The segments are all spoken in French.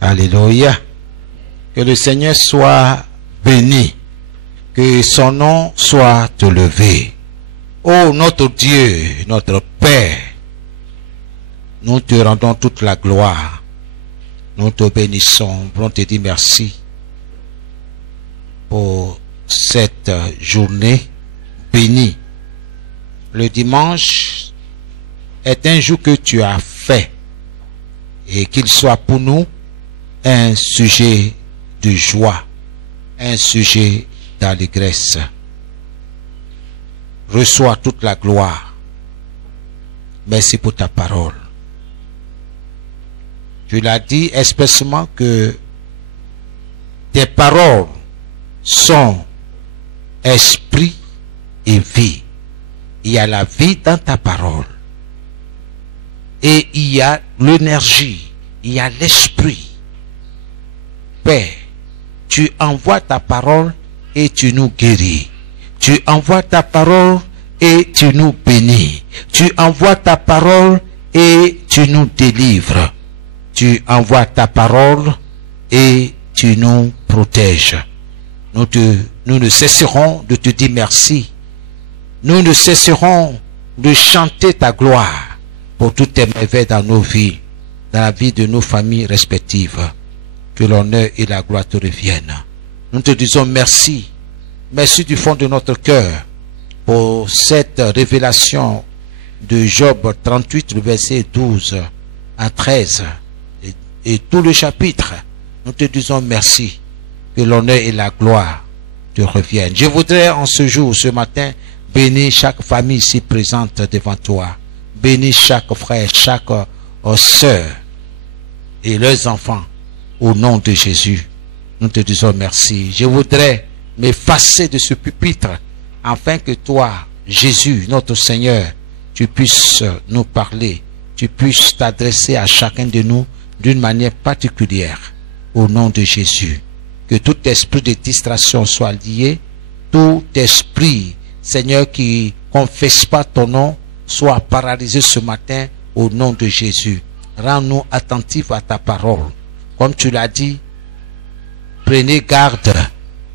Alléluia. Que le Seigneur soit béni. Que son nom soit élevé. Oh notre Dieu, notre Père, nous te rendons toute la gloire. Nous te bénissons. Nous te dire merci pour cette journée bénie. Le dimanche est un jour que tu as fait et qu'il soit pour nous un sujet de joie, un sujet d'allégresse. Reçois toute la gloire. Merci pour ta parole. Tu l'as dit expressément que tes paroles sont esprit et vie. Il y a la vie dans ta parole. Et il y a l'énergie, il y a l'esprit. Père, tu envoies ta parole et tu nous guéris. Tu envoies ta parole et tu nous bénis. Tu envoies ta parole et tu nous délivres. Tu envoies ta parole et tu nous protèges. Nous ne cesserons de te dire merci. Nous ne cesserons de chanter ta gloire pour toutes tes merveilles dans nos vies, dans la vie de nos familles respectives. Que l'honneur et la gloire te reviennent. Nous te disons merci. Merci du fond de notre cœur pour cette révélation de Job 38, le verset 12 à 13 et tout le chapitre. Nous te disons merci. Que l'honneur et la gloire te reviennent. Je voudrais en ce jour, ce matin, bénir chaque famille ici présente devant toi. Bénis chaque frère, chaque sœur et leurs enfants au nom de Jésus. Nous te disons merci. Je voudrais m'effacer de ce pupitre afin que toi, Jésus, notre Seigneur, tu puisses nous parler, tu puisses t'adresser à chacun de nous d'une manière particulière au nom de Jésus. Que tout esprit de distraction soit lié, tout esprit, Seigneur, qui confesse pas ton nom, soit paralysé ce matin au nom de Jésus. Rends-nous attentifs à ta parole. Comme tu l'as dit, prenez garde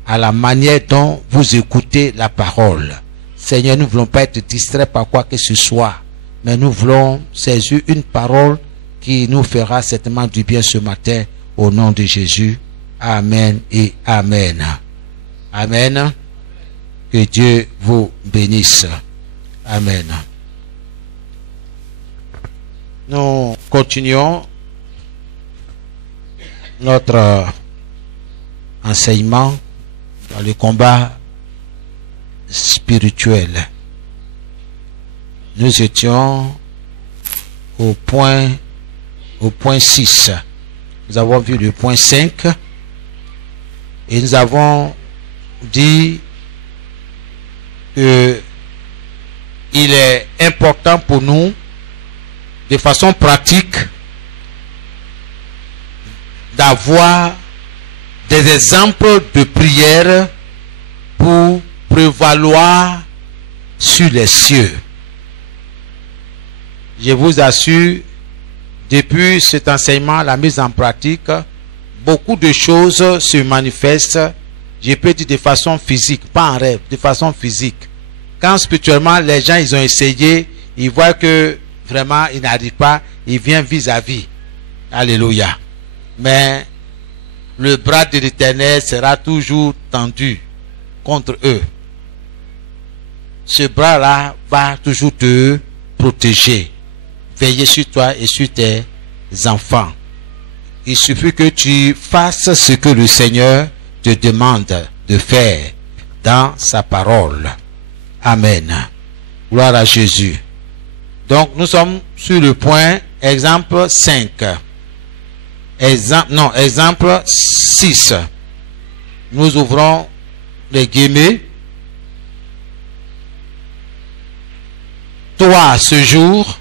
à la manière dont vous écoutez la parole. Seigneur, nous ne voulons pas être distraits par quoi que ce soit, mais nous voulons saisir une parole qui nous fera certainement du bien ce matin au nom de Jésus. Amen et Amen. Amen. Que Dieu vous bénisse. Amen. Nous continuons notre enseignement dans le combat spirituel. Nous étions au point 6. Nous avons vu le point 5 et nous avons dit que il est important pour nous de façon pratique d'avoir des exemples de prière pour prévaloir sur les cieux. Je vous assure, depuis cet enseignement, la mise en pratique, beaucoup de choses se manifestent, je peux dire de façon physique, pas en rêve, de façon physique. Quand spirituellement les gens ils ont essayé, ils voient que vraiment ils n'arrivent pas, ils viennent vis-à-vis. Alléluia. Mais le bras de l'Éternel sera toujours tendu contre eux. Ce bras-là va toujours te protéger, veiller sur toi et sur tes enfants. Il suffit que tu fasses ce que le Seigneur te demande de faire dans sa parole. Amen. Gloire à Jésus. Donc nous sommes sur le point exemple 5. Exemple 6. Nous ouvrons les guillemets. Toi, ce jour,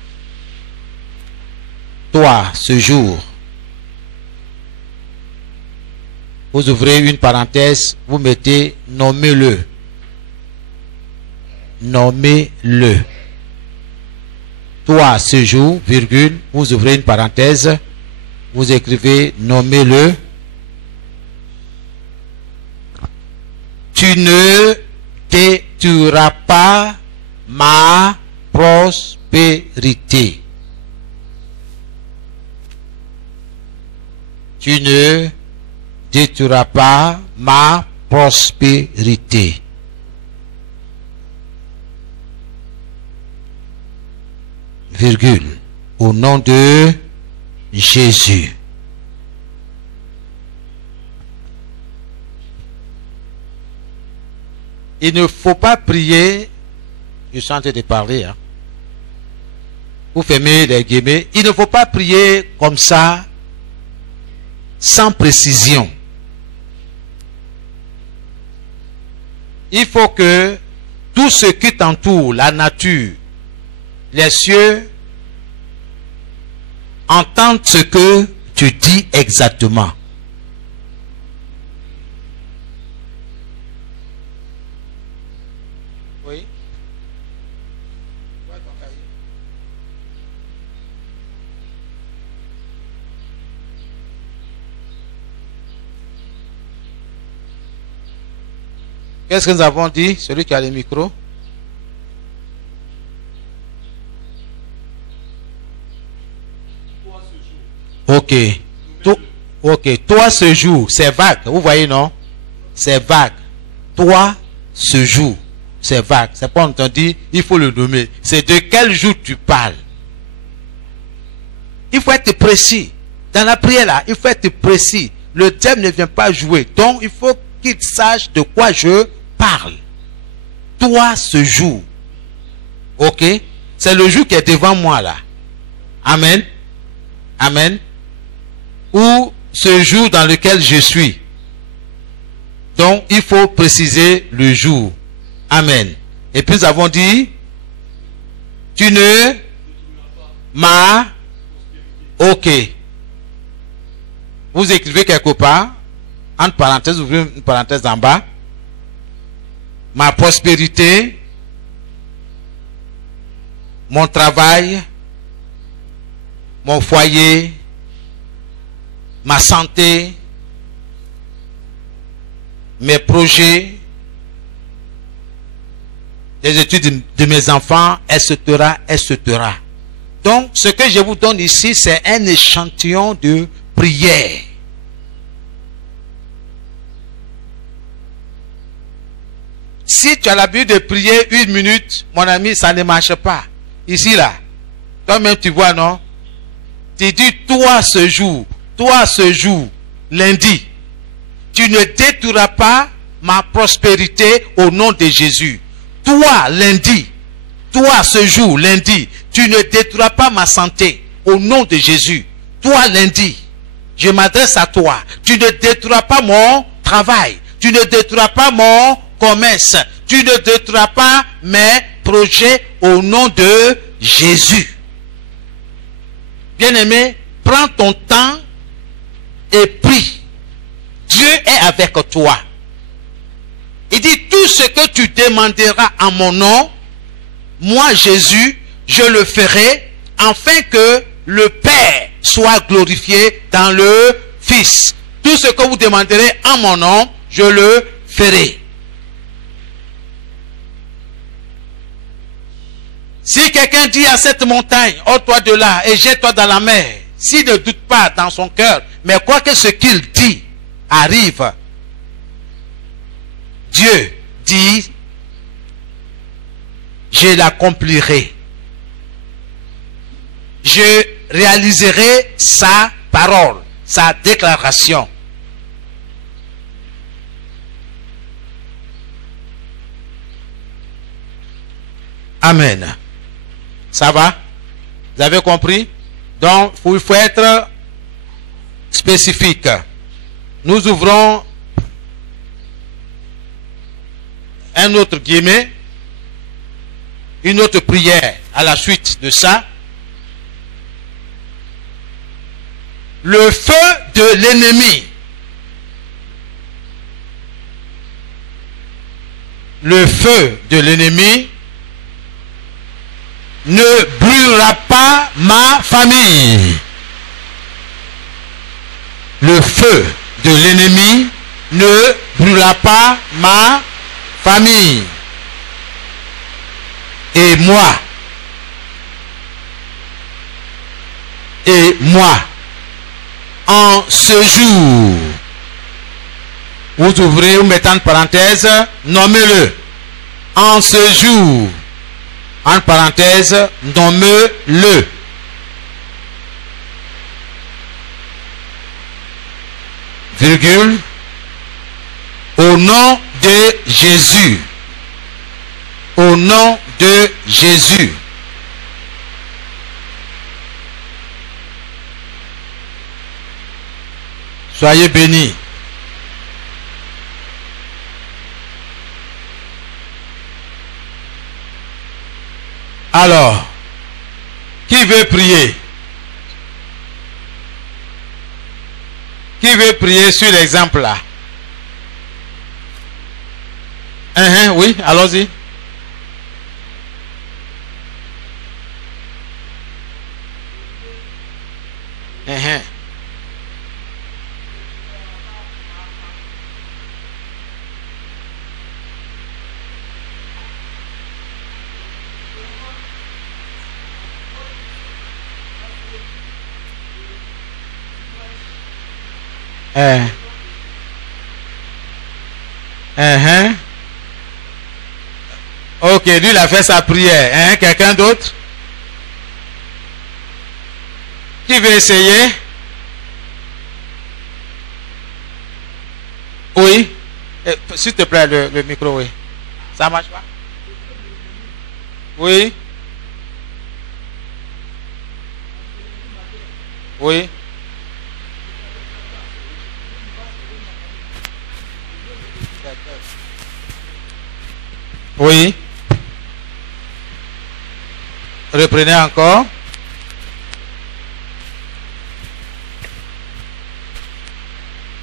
vous ouvrez une parenthèse, vous mettez nommez-le. Nommez-le. Toi, ce jour, virgule, vous ouvrez une parenthèse, Vous écrivez, nommez-le. Tu ne détruiras pas ma prospérité. Tu ne détruiras pas ma prospérité. Virgule. Au nom de Jésus. Il ne faut pas prier. Je suis en train de parler. Hein. Vous fermez les guillemets. Il ne faut pas prier comme ça, sans précision. Il faut que tout ce qui t'entoure, la nature, les cieux, entendent ce que tu dis exactement. Oui. Qu'est-ce que nous avons dit? Celui qui a le micro. Ok. Ok. Toi ce jour, c'est vague. Vous voyez, non? C'est vague. Toi ce jour, c'est vague. C'est pas entendu, il faut le nommer. C'est de quel jour tu parles. Il faut être précis. Dans la prière là, il faut être précis. Le thème ne vient pas jouer. Donc, il faut qu'il sache de quoi je parle. Toi ce jour. Ok? C'est le jour qui est devant moi là. Amen. Amen. Ou ce jour dans lequel je suis. Donc, il faut préciser le jour. Amen. Et puis, nous avons dit, tu ne m'as... Ok. Vous écrivez quelque part, entre parenthèses, vous ouvrez une parenthèse en bas. Ma prospérité, mon travail, mon foyer, ma santé, mes projets, les études de mes enfants, etc., etc. Donc, ce que je vous donne ici, c'est un échantillon de prière. Si tu as l'habitude de prier 1 minute, mon ami, ça ne marche pas. Ici, là, toi-même, tu vois, non? Tu dis, toi, ce jour, lundi, tu ne détruiras pas ma prospérité au nom de Jésus. Toi, lundi, toi, ce jour, lundi, tu ne détruiras pas ma santé au nom de Jésus. Toi, lundi, je m'adresse à toi. Tu ne détruiras pas mon travail. Tu ne détruiras pas mon commerce. Tu ne détruiras pas mes projets au nom de Jésus. Bien-aimé, prends ton temps et prie. Dieu est avec toi. Il dit, tout ce que tu demanderas en mon nom, moi Jésus, je le ferai, afin que le Père soit glorifié dans le Fils. Tout ce que vous demanderez en mon nom, je le ferai. Si quelqu'un dit à cette montagne, ôte-toi de là et jette-toi dans la mer, s'il ne doute pas dans son cœur, mais quoi que ce qu'il dit arrive, Dieu dit, je l'accomplirai. Je réaliserai sa parole, sa déclaration. Amen. Ça va? Vous avez compris? Donc, il faut être spécifique. Nous ouvrons un autre guillemet, une autre prière à la suite de ça. Le feu de l'ennemi. Le feu de l'ennemi ne brûlera pas ma famille. feu de l'ennemi ne brûlera pas ma famille et moi. Et moi, en ce jour, vous ouvrez, vous mettez en parenthèse, nommez-le. En ce jour, en parenthèse, nommez-le. Virgule. Au nom de Jésus. Au nom de Jésus. Soyez bénis. Alors, qui veut prier? Qui veut prier sur l'exemple là? Oui, allons-y. Ok, lui il a fait sa prière. Quelqu'un d'autre? Qui veut essayer? Oui. S'il te plaît, le micro, oui. Ça marche pas? Oui. Oui. Oui. Reprenez encore.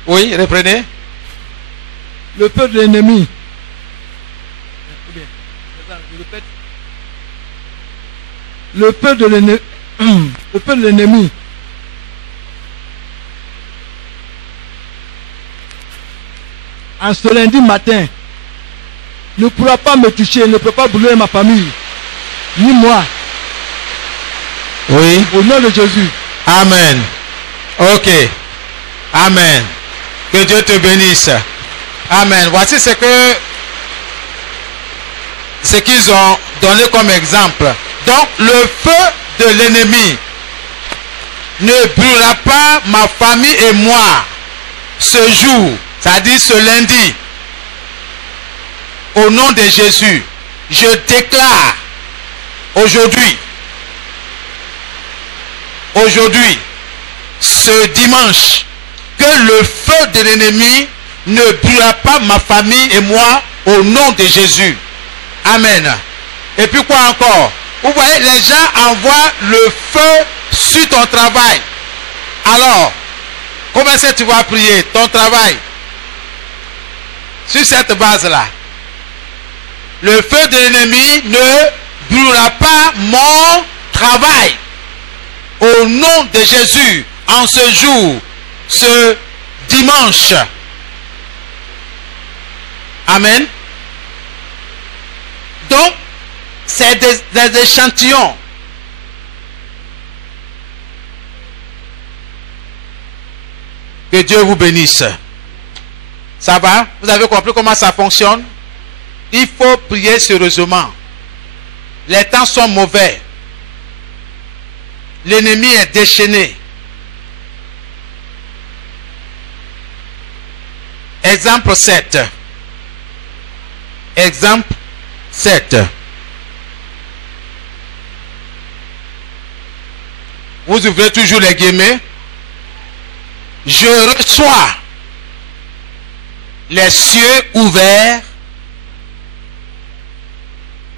Oui, reprenez. Le feu de l'ennemi. Le feu de l'ennemi. Le feu de l'ennemi. En ce lundi matin, ne pourra pas me toucher, ne peut pas brûler ma famille, ni moi. Oui. Au nom de Jésus. Amen. Ok. Amen. Que Dieu te bénisse. Amen. Voici ce qu'ils ont donné comme exemple. Donc, le feu de l'ennemi ne brûlera pas ma famille et moi ce jour, c'est-à-dire ce lundi. Au nom de Jésus, je déclare aujourd'hui, ce dimanche, que le feu de l'ennemi ne brûlera pas ma famille et moi au nom de Jésus. Amen. Et puis quoi encore? Vous voyez, les gens envoient le feu sur ton travail. Alors, comment est-ce que tu vas prier ton travail? Sur cette base-là. Le feu de l'ennemi ne brûlera pas mon travail. Au nom de Jésus, en ce jour, ce dimanche. Amen. Donc, c'est des échantillons. Que Dieu vous bénisse. Ça va? Vous avez compris comment ça fonctionne? Il faut prier sérieusement. Les temps sont mauvais. L'ennemi est déchaîné. Exemple 7. Exemple 7. Vous ouvrez toujours les guillemets. Je reçois les cieux ouverts.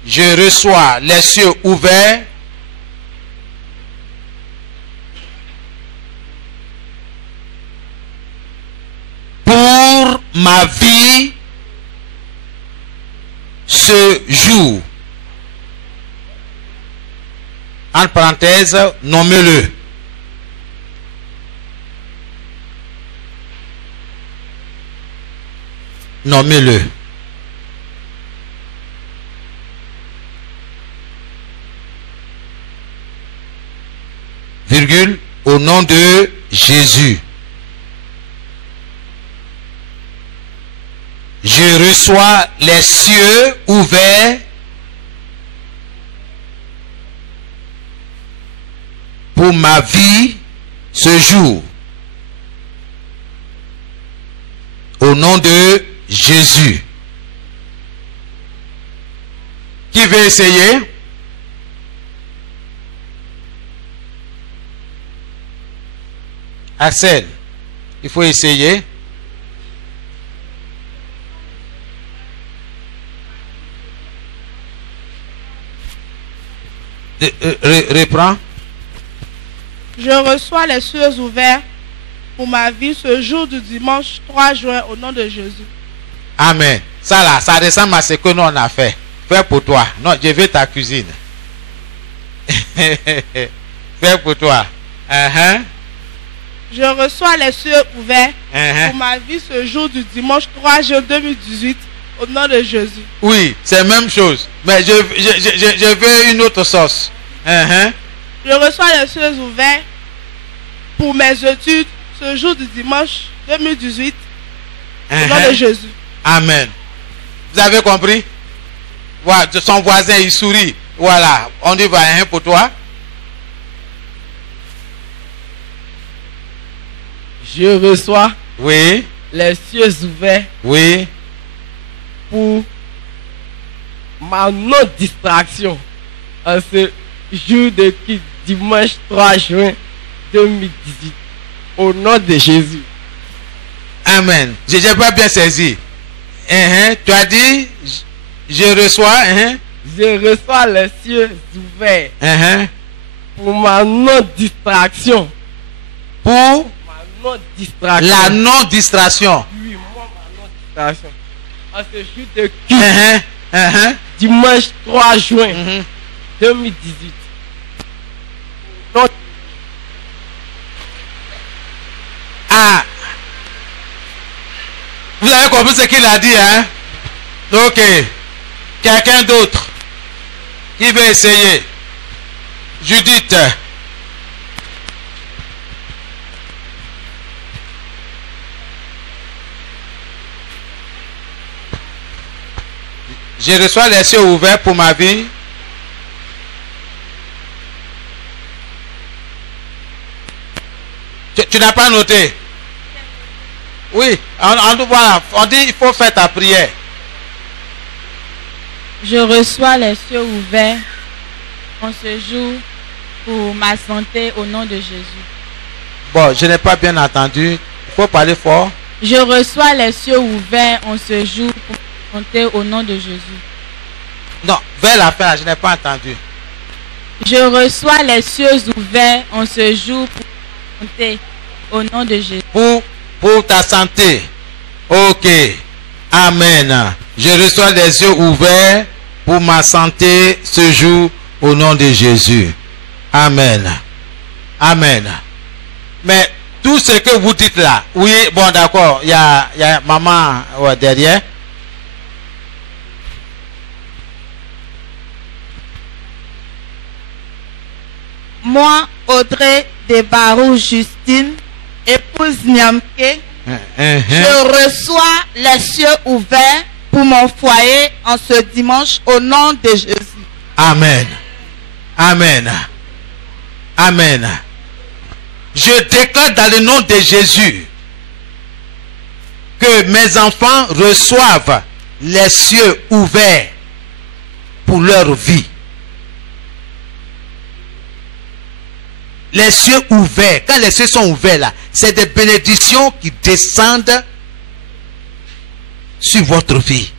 Je reçois les cieux ouverts. Pour ma vie ce jour. En parenthèse, nommez-le. Nommez-le. Virgule, au nom de Jésus. Je reçois les cieux ouverts pour ma vie ce jour. Au nom de Jésus. Qui veut essayer? Axel, il faut essayer. Reprends. Je reçois les cieux ouverts pour ma vie ce jour du dimanche 3 juin au nom de Jésus. Amen. Ça là, ça ressemble à ce que nous on a fait. Fais pour toi. Non, je veux ta cuisine. Fais pour toi. Je reçois les cieux ouverts pour ma vie ce jour du dimanche 3 juin 2018 au nom de Jésus. Oui, c'est la même chose. Mais je veux une autre sauce. Je reçois les cieux ouverts pour mes études ce jour du dimanche 2018 au nom de Jésus. Amen. Vous avez compris? Voilà, son voisin il sourit. Voilà, on y va pour toi. Je reçois oui les cieux ouverts oui pour ma non-distraction en ce jour de dimanche 3 juin 2018 au nom de Jésus. Amen. Je n'ai pas bien saisi. Tu as dit je reçois je reçois les cieux ouverts pour ma non-distraction. Pour non-distraction. La non-distraction. Oui, moi, ma non-distraction. En ce jour de dimanche 3 juin 2018. Ah. Vous avez compris ce qu'il a dit, hein? Ok. Quelqu'un d'autre qui veut essayer? Judith. Je reçois les cieux ouverts pour ma vie. Tu n'as pas noté? Oui, on dit il faut faire ta prière. Je reçois les cieux ouverts en ce jour pour ma santé au nom de Jésus. Bon, je n'ai pas bien entendu. Il faut parler fort. Je reçois les cieux ouverts en ce jour pour ma santé au nom de Jésus. Non, vers la fin, je n'ai pas entendu. Je reçois les cieux ouverts en ce jour pour ma santé au nom de Jésus. Pour ta santé. Ok. Amen. Je reçois les yeux ouverts pour ma santé ce jour au nom de Jésus. Amen. Amen. Mais tout ce que vous dites là, oui, bon d'accord, il y a maman derrière. Moi, Audrey de Barou Justine, épouse Niamke, je reçois les cieux ouverts pour mon foyer en ce dimanche au nom de Jésus. Amen. Amen. Amen. Je déclare dans le nom de Jésus que mes enfants reçoivent les cieux ouverts pour leur vie. Les cieux ouverts, quand les cieux sont ouverts là, c'est des bénédictions qui descendent sur votre vie.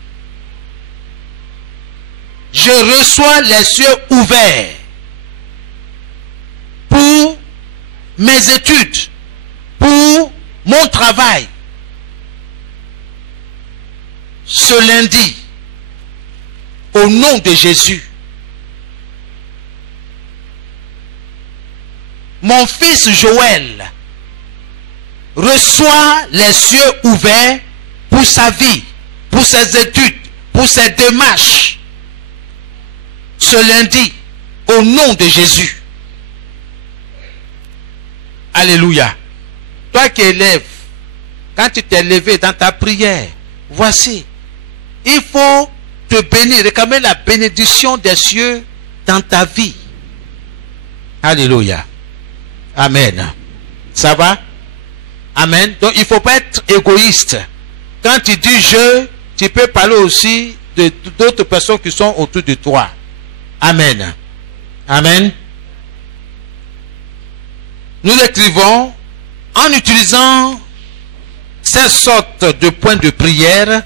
Je reçois les cieux ouverts pour mes études, pour mon travail. Ce lundi, au nom de Jésus, mon fils Joël reçoit les cieux ouverts pour sa vie, pour ses études, pour ses démarches, ce lundi, au nom de Jésus. Alléluia. Toi qui élèves, quand tu t'es levé dans ta prière, voici, il faut te bénir, réclamer la bénédiction des cieux dans ta vie. Alléluia. Amen. Ça va? Amen. Donc il ne faut pas être égoïste. Quand tu dis je, tu peux parler aussi d'autres personnes qui sont autour de toi. Amen. Amen. Nous l'écrivons en utilisant ces sortes de points de prière,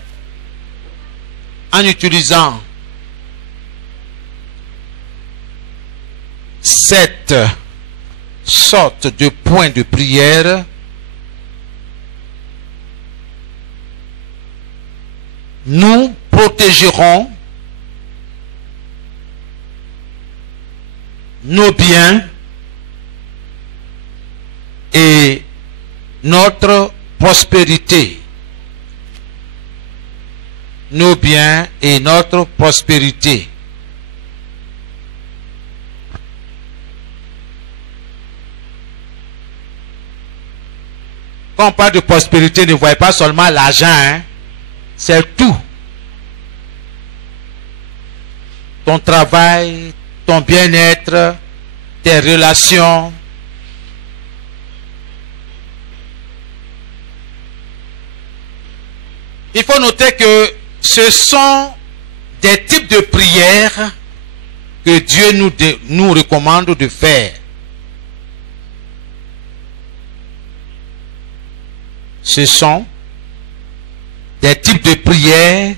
en utilisant cette sorte de points de prière, nous protégerons nos biens et notre prospérité. Nos biens et notre prospérité. Quand on parle de prospérité, ne voyez pas seulement l'argent, hein? C'est tout. Ton travail, ton bien-être, tes relations. Il faut noter que ce sont des types de prières que Dieu nous recommande de faire. Ce sont des types de prières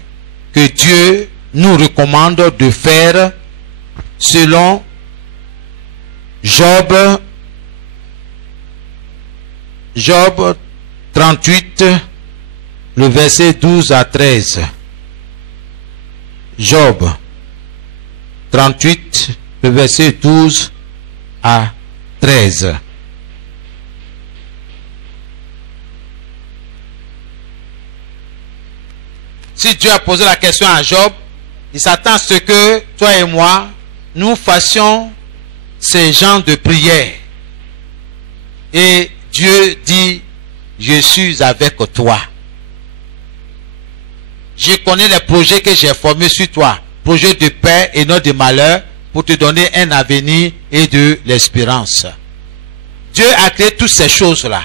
que Dieu nous recommande de faire selon Job 38, le verset 12 à 13. Job 38, le verset 12 à 13. Si Dieu a posé la question à Job, il s'attend à ce que toi et moi, nous fassions ces genres de prières. Et Dieu dit, je suis avec toi. Je connais les projets que j'ai formés sur toi, projets de paix et non de malheur, pour te donner un avenir et de l'espérance. Dieu a créé toutes ces choses-là,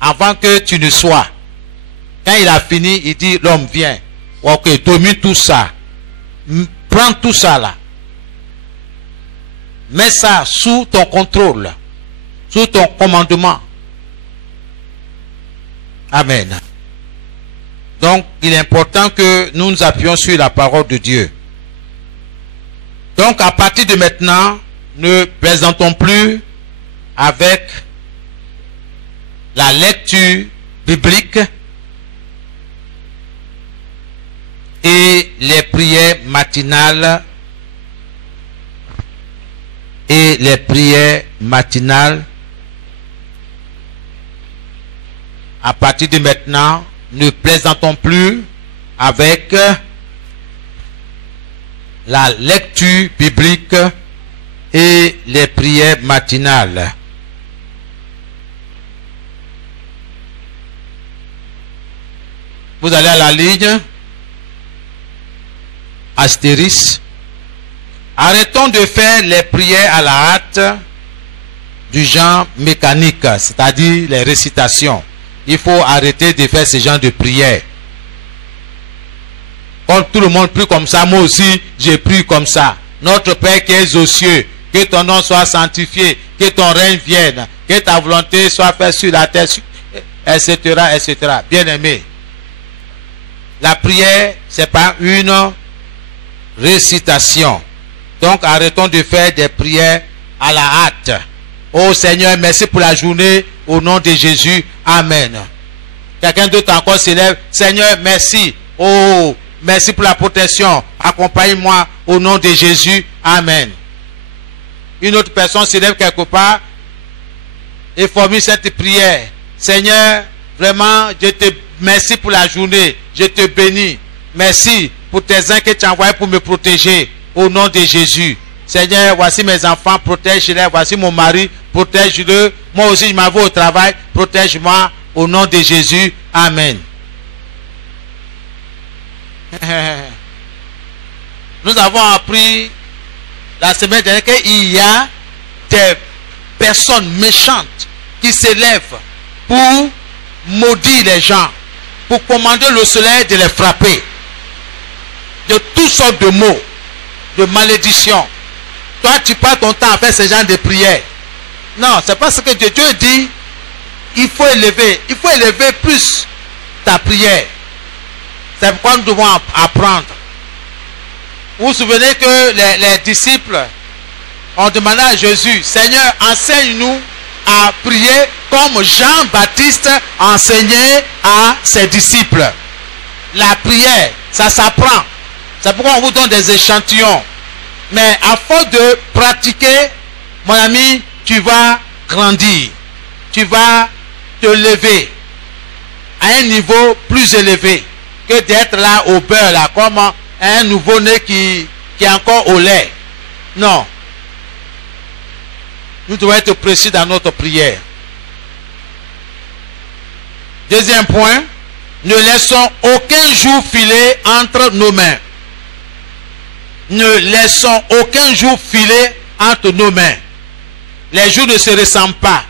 avant que tu ne sois. Quand il a fini, il dit, l'homme vient. Ok, domine tout ça. Prends tout ça là. Mets ça sous ton contrôle. Sous ton commandement. Amen. Donc, il est important que nous nous appuyions sur la parole de Dieu. Donc, à partir de maintenant, ne plaisantons plus avec la lecture biblique et les prières matinales à partir de maintenant, ne plaisantons plus avec la lecture biblique et les prières matinales. Vous allez à la ligne astérisque. Arrêtons de faire les prières à la hâte du genre mécanique, c'est-à-dire les récitations. Il faut arrêter de faire ce genre de prières. Quand tout le monde prie comme ça, moi aussi, j'ai prié comme ça. Notre Père qui es aux cieux, que ton nom soit sanctifié, que ton règne vienne, que ta volonté soit faite sur la terre, etc., etc. Bien-aimé, la prière, c'est pas une récitation. Donc, arrêtons de faire des prières à la hâte. Oh Seigneur, merci pour la journée, au nom de Jésus. Amen. Quelqu'un d'autre encore s'élève. Seigneur, merci. Oh, merci pour la protection. Accompagne-moi au nom de Jésus. Amen. Une autre personne s'élève quelque part et formule cette prière. Seigneur, vraiment, je te merci pour la journée. Je te bénis. Merci pour tes anges que tu as envoyés pour me protéger. Au nom de Jésus. Seigneur, voici mes enfants, protège-les. Voici mon mari, protège-le. Moi aussi, je m'en vais au travail. Protège-moi au nom de Jésus. Amen. Nous avons appris la semaine dernière qu'il y a des personnes méchantes qui s'élèvent pour maudire les gens, pour commander le soleil de les frapper, de toutes sortes de mots, de malédictions. Toi, tu passes ton temps à faire ce genre de prières. Non, c'est parce que Dieu dit, il faut élever plus ta prière. C'est pourquoi nous devons apprendre. Vous vous souvenez que les disciples ont demandé à Jésus, Seigneur, enseigne-nous à prier comme Jean-Baptiste enseignait à ses disciples. La prière, ça s'apprend. C'est pourquoi on vous donne des échantillons. Mais à force de pratiquer, mon ami, tu vas grandir. Tu vas te lever à un niveau plus élevé que d'être là au beurre, là, comme un nouveau-né qui est encore au lait. Non. Nous devons être précis dans notre prière. Deuxième point, ne laissons aucun jour filer entre nos mains. Ne laissons aucun jour filer entre nos mains. Les jours ne se ressemblent pas.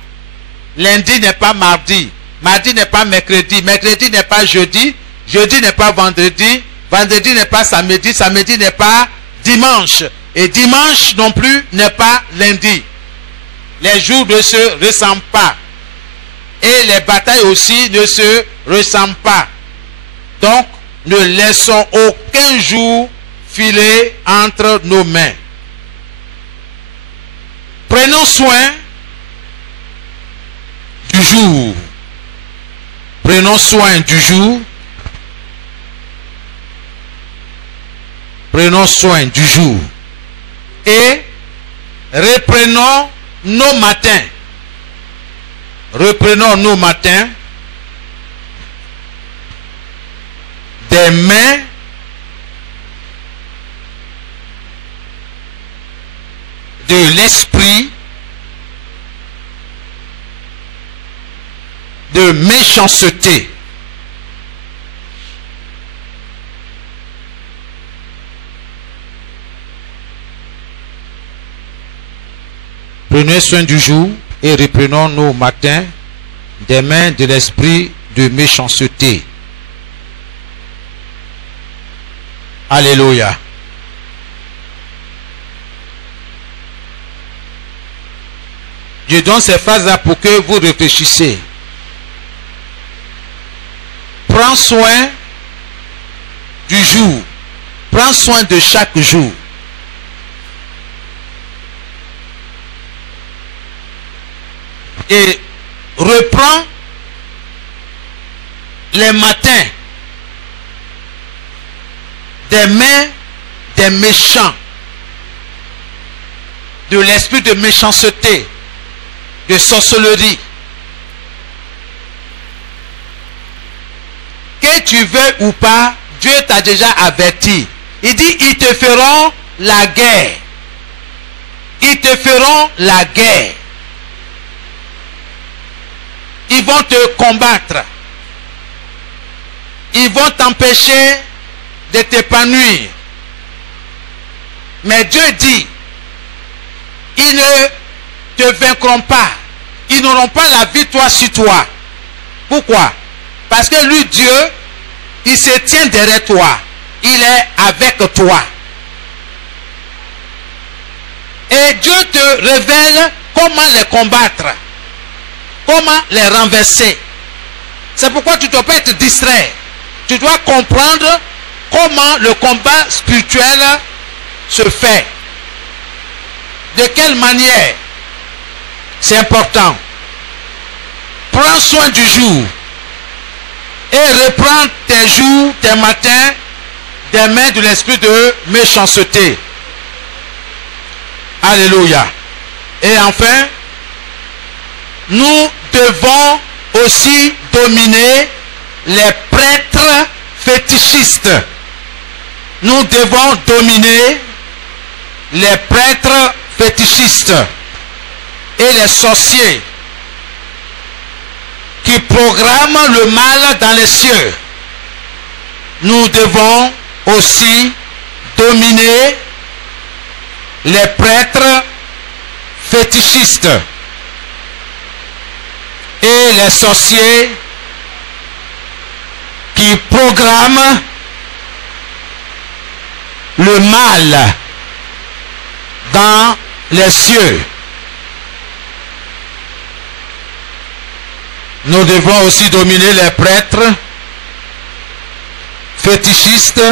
Lundi n'est pas mardi. Mardi n'est pas mercredi. Mercredi n'est pas jeudi. Jeudi n'est pas vendredi. Vendredi n'est pas samedi. Samedi n'est pas dimanche. Et dimanche non plus n'est pas lundi. Les jours ne se ressemblent pas. Et les batailles aussi ne se ressemblent pas. Donc, ne laissons aucun jour filer entre nos mains. Prenons soin du jour. Prenons soin du jour. Prenons soin du jour. Et reprenons nos matins. Reprenons nos matins des mains de l'esprit de méchanceté. Prenez soin du jour et reprenons nos matins des mains de l'esprit de méchanceté. Alléluia. Je donne ces phrases-là pour que vous réfléchissiez. Prends soin du jour. Prends soin de chaque jour. Et reprends les matins des mains des méchants, de l'esprit de méchanceté, de sorcellerie. Que tu veux ou pas, Dieu t'a déjà averti. Il dit, ils te feront la guerre. Ils te feront la guerre. Ils vont te combattre. Ils vont t'empêcher de t'épanouir. Mais Dieu dit, ils ne te vaincront pas. Ils n'auront pas la victoire sur toi. Pourquoi? Parce que lui, Dieu, il se tient derrière toi. Il est avec toi. Et Dieu te révèle comment les combattre. Comment les renverser. C'est pourquoi tu ne dois pas être distrait. Tu dois comprendre comment le combat spirituel se fait. De quelle manière. C'est important. Prends soin du jour. Et reprends tes jours, tes matins, des mains de l'esprit de méchanceté. Alléluia. Et enfin, nous devons aussi dominer les prêtres fétichistes. Nous devons dominer les prêtres fétichistes et les sorciers qui programment le mal dans les cieux. Nous devons aussi dominer les prêtres fétichistes et les sorciers qui programment le mal dans les cieux. Nous devons aussi dominer les prêtres fétichistes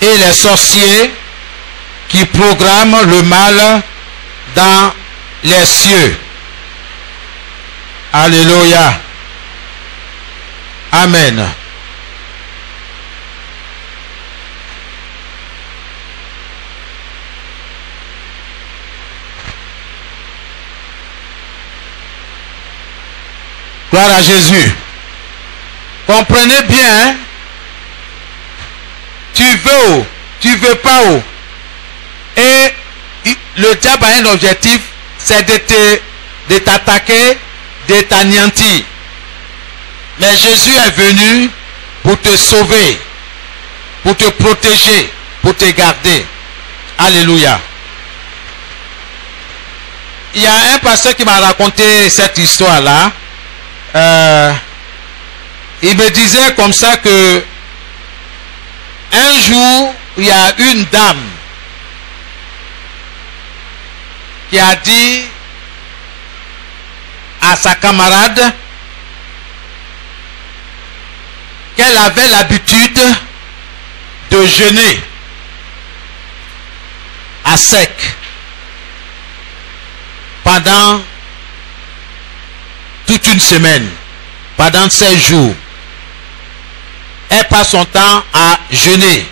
et les sorciers qui programment le mal dans les cieux. Alléluia. Amen. Gloire à Jésus. Comprenez bien, hein? Tu veux où, tu veux pas où. Et le diable a un objectif, c'est de t'attaquer, de t'anéantir. Mais Jésus est venu pour te sauver, pour te protéger, pour te garder. Alléluia. Il y a un pasteur qui m'a raconté cette histoire-là. Il me disait comme ça que un jour, il y a une dame qui a dit à sa camarade qu'elle avait l'habitude de jeûner à sec pendant toute une semaine, pendant 16 jours. Elle passe son temps à jeûner,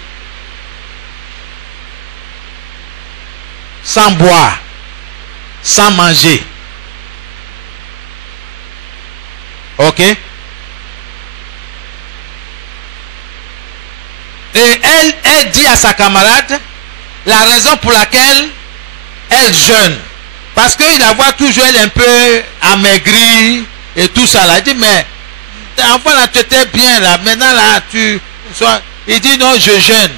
sans boire, sans manger. Ok? Et elle dit à sa camarade la raison pour laquelle elle jeûne. Parce qu'il la voit toujours elle un peu amaigrie et tout ça là. Il dit mais enfant là tu étais bien là, maintenant là tu sois. Il dit non, je jeûne.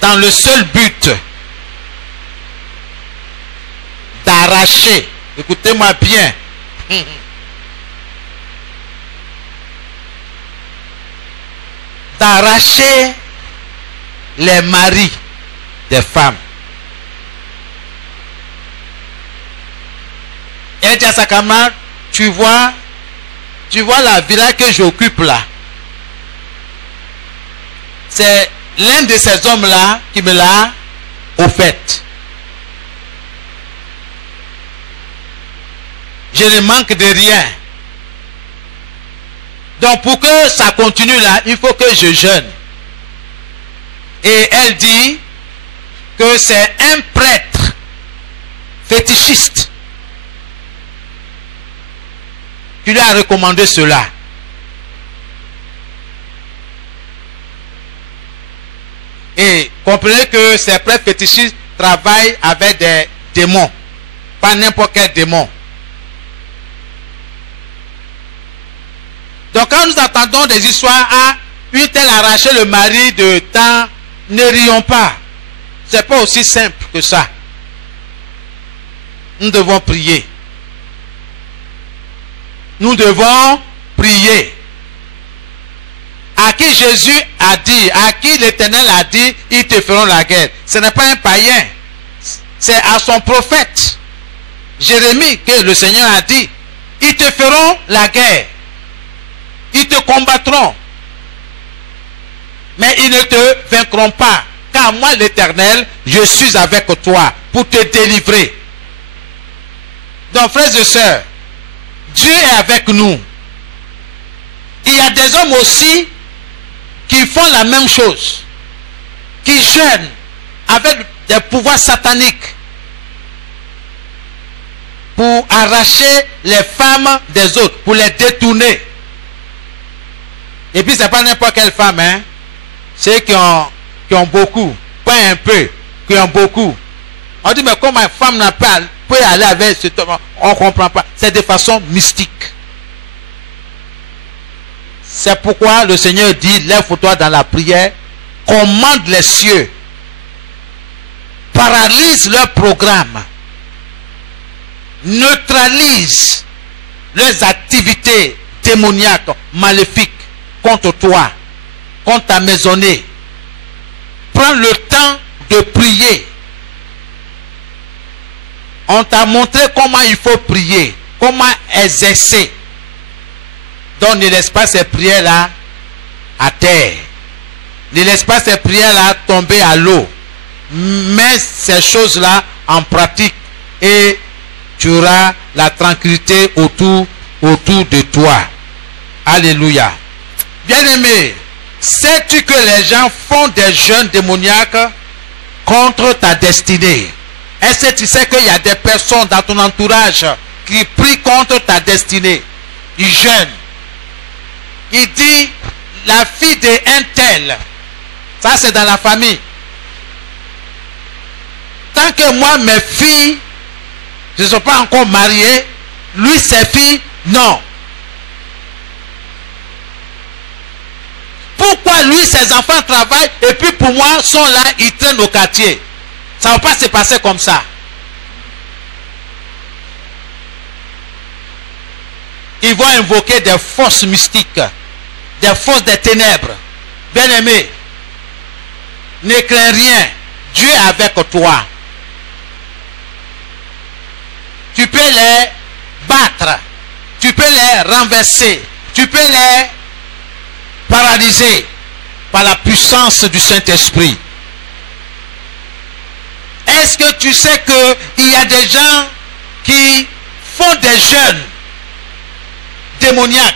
Dans le seul but d'arracher, écoutez-moi bien, d'arracher les maris des femmes. Elle dit à sa camarade, tu vois la villa que j'occupe là. C'est l'un de ces hommes-là qui me l'a offerte. Je ne manque de rien. Donc pour que ça continue là, il faut que je jeûne. Et elle dit que c'est un prêtre fétichiste qui lui a recommandé cela. Et comprenez que ces prêtres fétichistes travaillent avec des démons, pas n'importe quel démon. Donc quand nous entendons des histoires, ah, une telle arraché le mari de temps, ne rions pas. C'est pas aussi simple que ça. Nous devons prier. Nous devons prier. À qui Jésus a dit, à qui l'Éternel a dit, ils te feront la guerre. Ce n'est pas un païen. C'est à son prophète Jérémie que le Seigneur a dit, ils te feront la guerre. Ils te combattront. Mais ils ne te vaincront pas. Car moi, l'Éternel, je suis avec toi pour te délivrer. Donc, frères et sœurs, Dieu est avec nous. Il y a des hommes aussi qui font la même chose, qui jeûnent avec des pouvoirs sataniques pour pour arracher les femmes des autres, pour les détourner. Et puis, ce n'est pas n'importe quelle femme, hein. Ceux qui ont beaucoup, pas un peu, qui ont beaucoup. On dit, mais comment une femme n'a pas peut aller avec ce homme? On ne comprend pas. C'est de façon mystique. C'est pourquoi le Seigneur dit, lève-toi dans la prière, commande les cieux, paralyse leur programme, neutralise leurs activités démoniaques, maléfiques contre toi, contre ta maisonnée. Prends le temps de prier. On t'a montré comment il faut prier, comment exercer. Donc ne laisse pas ces prières-là à terre. Ne laisse pas ces prières-là tomber à l'eau. Mets ces choses-là en pratique et tu auras la tranquillité autour de toi. Alléluia. Bien-aimé, sais-tu que les gens font des jeûnes démoniaques contre ta destinée? Est-ce que tu sais qu'il y a des personnes dans ton entourage qui prient contre ta destinée? Ils jeûnent. Il dit, la fille d'un tel, ça c'est dans la famille. Tant que moi, mes filles, je ne suis pas encore marié, lui, ses filles, non. Pourquoi lui, ses enfants travaillent et puis pour moi, sont là, ils traînent au quartier? Ça ne va pas se passer comme ça. Ils vont invoquer des forces mystiques, des forces des ténèbres. Bien-aimé, ne crains rien. Dieu est avec toi. Tu peux les battre. Tu peux les renverser. Tu peux les paralyser par la puissance du Saint-Esprit. Est-ce que tu sais qu'il y a des gens qui font des jeûnes démoniaques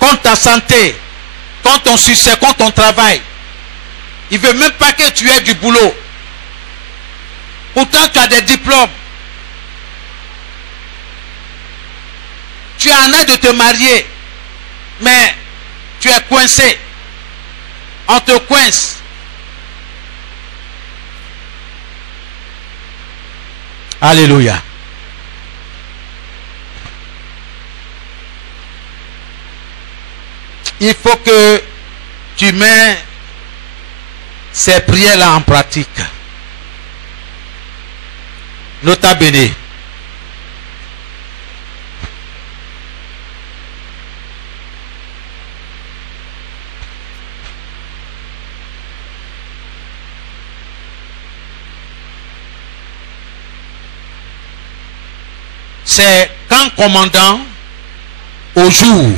contre ta santé, contre ton succès, contre ton travail? Il ne veut même pas que tu aies du boulot. Pourtant, tu as des diplômes. Tu en as de te marier, mais tu es coincé. On te coince. Alléluia. Il faut que tu mets ces prières-là en pratique. Nota bene. C'est qu'en commandant au jour,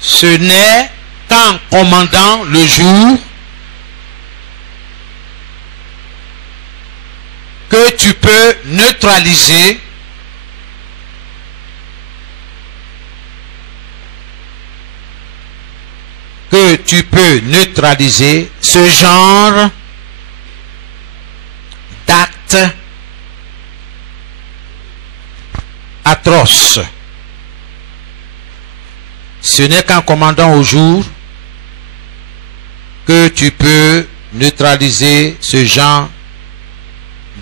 ce n'est qu'en commandant le jour que tu peux neutraliser ce genre d'actes atroces. Ce n'est qu'en commandant au jour que tu peux neutraliser ce genre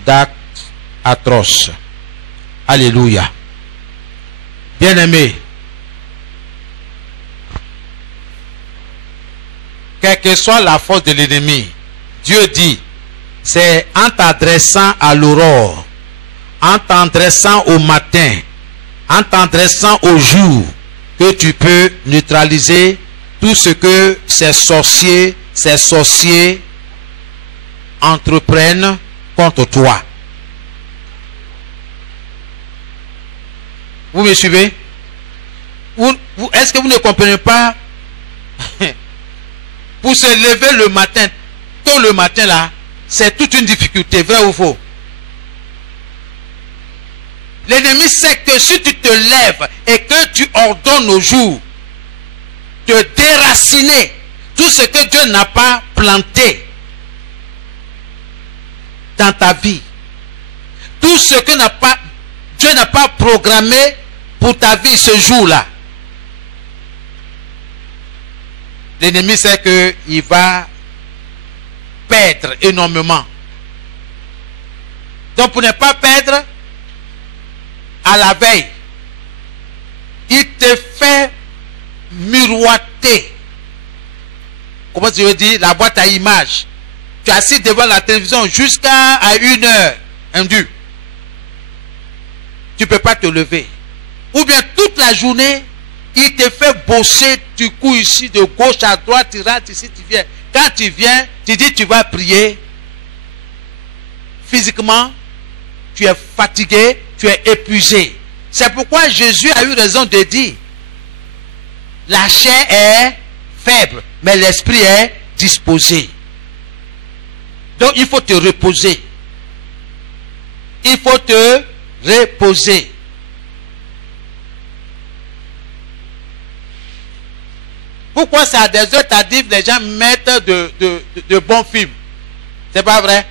d'actes atroces. Alléluia. Bien-aimé, quelle que soit la force de l'ennemi, Dieu dit, c'est en t'adressant à l'aurore, en t'adressant au matin, en t'adressant au jour, que tu peux neutraliser tout ce que ces sorciers entreprennent contre toi. Vous me suivez? Est-ce que vous ne comprenez pas? Pour se lever le matin, tôt le matin là, c'est toute une difficulté, vrai ou faux? L'ennemi sait que si tu te lèves et que tu ordonnes au jour de déraciner tout ce que Dieu n'a pas planté, dans ta vie. Tout ce que Dieu n'a pas programmé pour ta vie ce jour-là. L'ennemi sait qu'il va perdre énormément. Donc pour ne pas perdre, à la veille, il te fait miroiter. Comment tu veux dire? La boîte à images. Tu es assis devant la télévision jusqu'à 1h indue. Tu ne peux pas te lever. Ou bien toute la journée, il te fait bosser, tu cours ici de gauche à droite, tu rentres ici, tu viens. Quand tu viens, tu dis tu vas prier. Physiquement, tu es fatigué, tu es épuisé. C'est pourquoi Jésus a eu raison de dire, la chair est faible, mais l'esprit est disposé. Donc il faut te reposer. Il faut te reposer. Pourquoi c'est à des heures tardives les gens mettent de bons films? C'est pas vrai?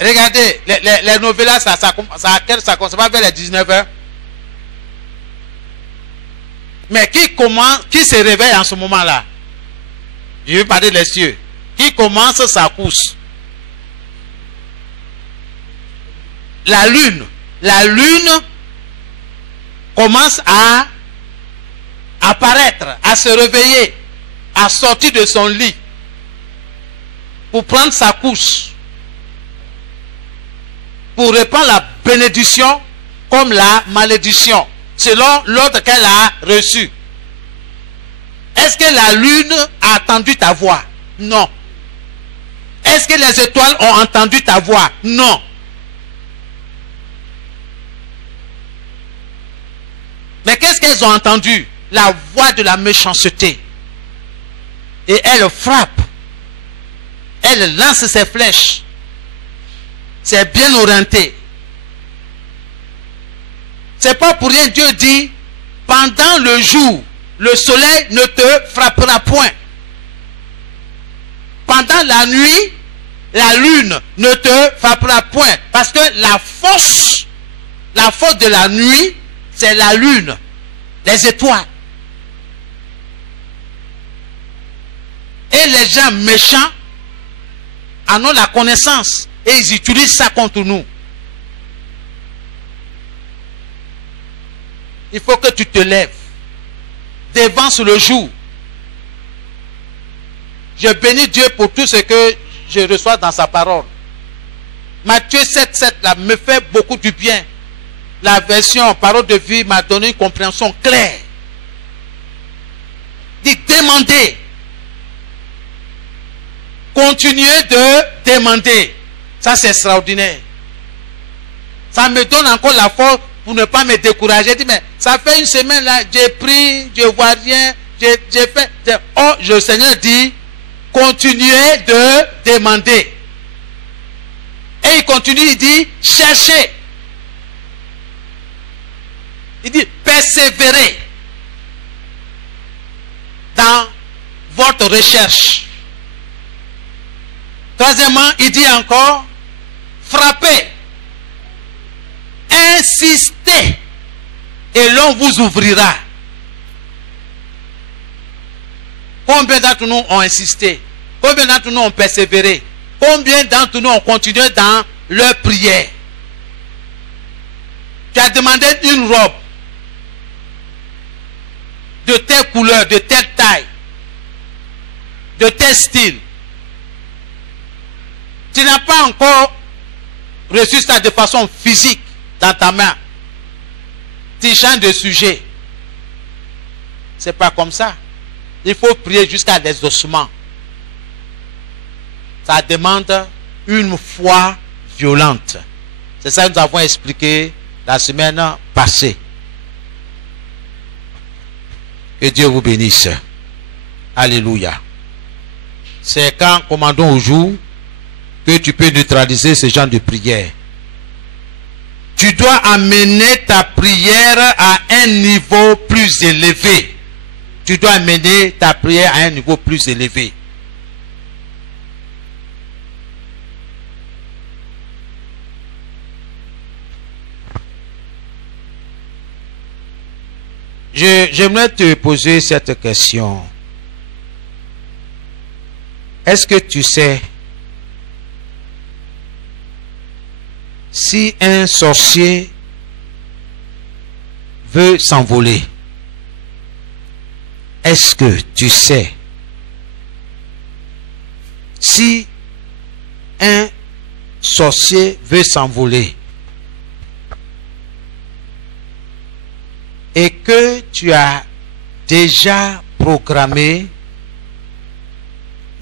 Regardez, les novellas, ça commence pas vers les 19h. Mais qui se réveille en ce moment-là? Je veux parler des cieux. Qui commence sa course? La lune. La lune commence à apparaître, à se réveiller, à sortir de son lit pour prendre sa course, pour répandre la bénédiction comme la malédiction, selon l'ordre qu'elle a reçu. Est-ce que la lune a entendu ta voix? Non. Est-ce que les étoiles ont entendu ta voix? Non. Mais qu'est-ce qu'elles ont entendu? La voix de la méchanceté. Et elle frappe. Elle lance ses flèches. C'est bien orienté. C'est pas pour rien Dieu dit, pendant le jour, le soleil ne te frappera point. Pendant la nuit, la lune ne te frappera point. Parce que la force de la nuit, c'est la lune, les étoiles. Et les gens méchants en ont la connaissance et ils utilisent ça contre nous. Il faut que tu te lèves, devance le jour. Je bénis Dieu pour tout ce que je reçois dans sa parole. Matthieu 7:7 là me fait beaucoup du bien. La version parole de vie m'a donné une compréhension claire. Dit demander. Continuez de demander. Ça c'est extraordinaire. Ça me donne encore la force pour ne pas me décourager. Dit mais ça fait une semaine là, j'ai pris, je vois rien, j'ai fait. Oh, le Seigneur dit continuez de demander. Et il continue, il dit cherchez. Il dit persévérez dans votre recherche. Troisièmement, il dit encore frappez, insistez et l'on vous ouvrira. Combien d'entre nous ont insisté? Combien d'entre nous ont persévéré? Combien d'entre nous ont continué dans leur prière? Tu as demandé une robe de telle couleur, de telle taille, de tel style. Tu n'as pas encore reçu ça de façon physique dans ta main. Tu changes de sujet. C'est pas comme ça. Il faut prier jusqu'à des ossements. Ça demande une foi violente. C'est ça que nous avons expliqué la semaine passée. Que Dieu vous bénisse. Alléluia. C'est quand commandons au jour que tu peux neutraliser ce genre de prière. Tu dois amener ta prière à un niveau plus élevé. tu dois amener ta prière à un niveau plus élevé. J'aimerais te poser cette question. Est-ce que tu sais si un sorcier veut s'envoler? Est-ce que tu sais si un sorcier veut s'envoler et que tu as déjà programmé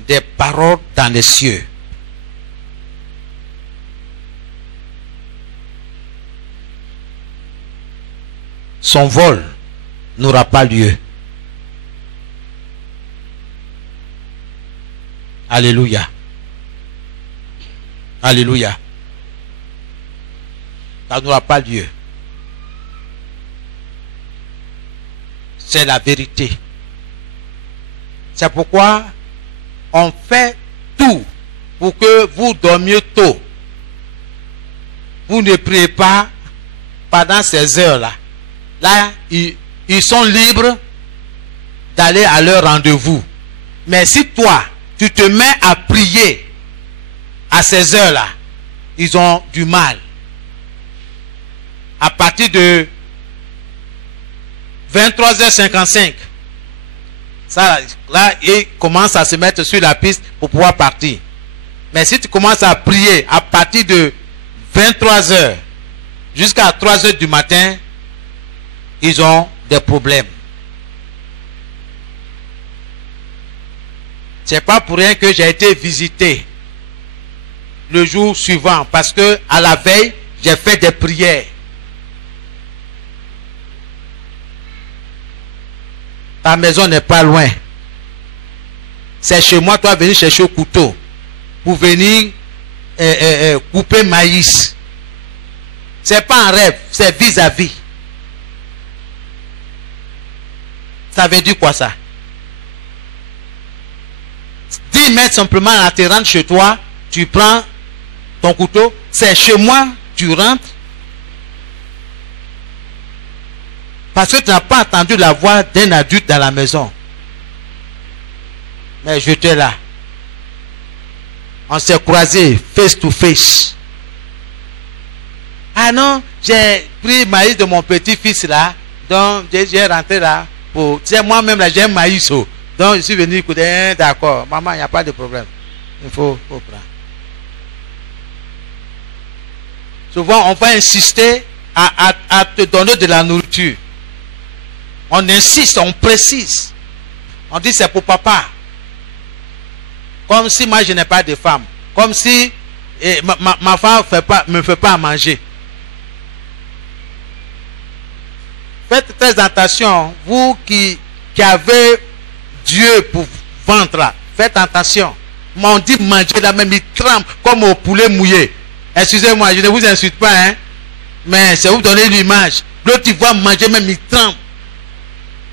des paroles dans les cieux? Son vol n'aura pas lieu. Alléluia. Alléluia. Ça n'aura pas lieu. C'est la vérité. C'est pourquoi on fait tout pour que vous dormiez tôt. Vous ne priez pas pendant ces heures-là. Là, ils sont libres d'aller à leur rendez-vous. Mais si toi, tu te mets à prier à ces heures-là, ils ont du mal. À partir de 23h55, ça, là, ils commencent à se mettre sur la piste pour pouvoir partir. Mais si tu commences à prier à partir de 23h jusqu'à 3h du matin, ils ont des problèmes. C'est pas pour rien que j'ai été visité le jour suivant, parce que à la veille, j'ai fait des prières. Ta maison n'est pas loin. C'est chez moi, toi venir chercher au couteau pour venir couper maïs. C'est pas un rêve, c'est vis-à-vis. Ça veut dire quoi ça? 10 mètres simplement à te rendre chez toi, tu prends ton couteau, c'est chez moi, tu rentres. Parce que tu n'as pas entendu la voix d'un adulte dans la maison. Mais j'étais là. On s'est croisés face to face. Ah non, j'ai pris le maïs de mon petit-fils là, donc j'ai rentré là. Tu sais, moi-même là, j'ai un maïs. Donc je suis venu écouter, d'accord, maman, il n'y a pas de problème. Il faut prendre. Souvent, on va insister à te donner de la nourriture. On insiste, on précise. On dit c'est pour papa. Comme si moi je n'ai pas de femme. Comme si ma femme me fait pas à manger. Faites très attention, vous qui avez Dieu pour ventre là, faites attention. On dit manger là même, il tremble comme au poulet mouillé. Excusez-moi, je ne vous insulte pas, hein, mais c'est vous donner l'image. L'autre il voit manger même, il tremble.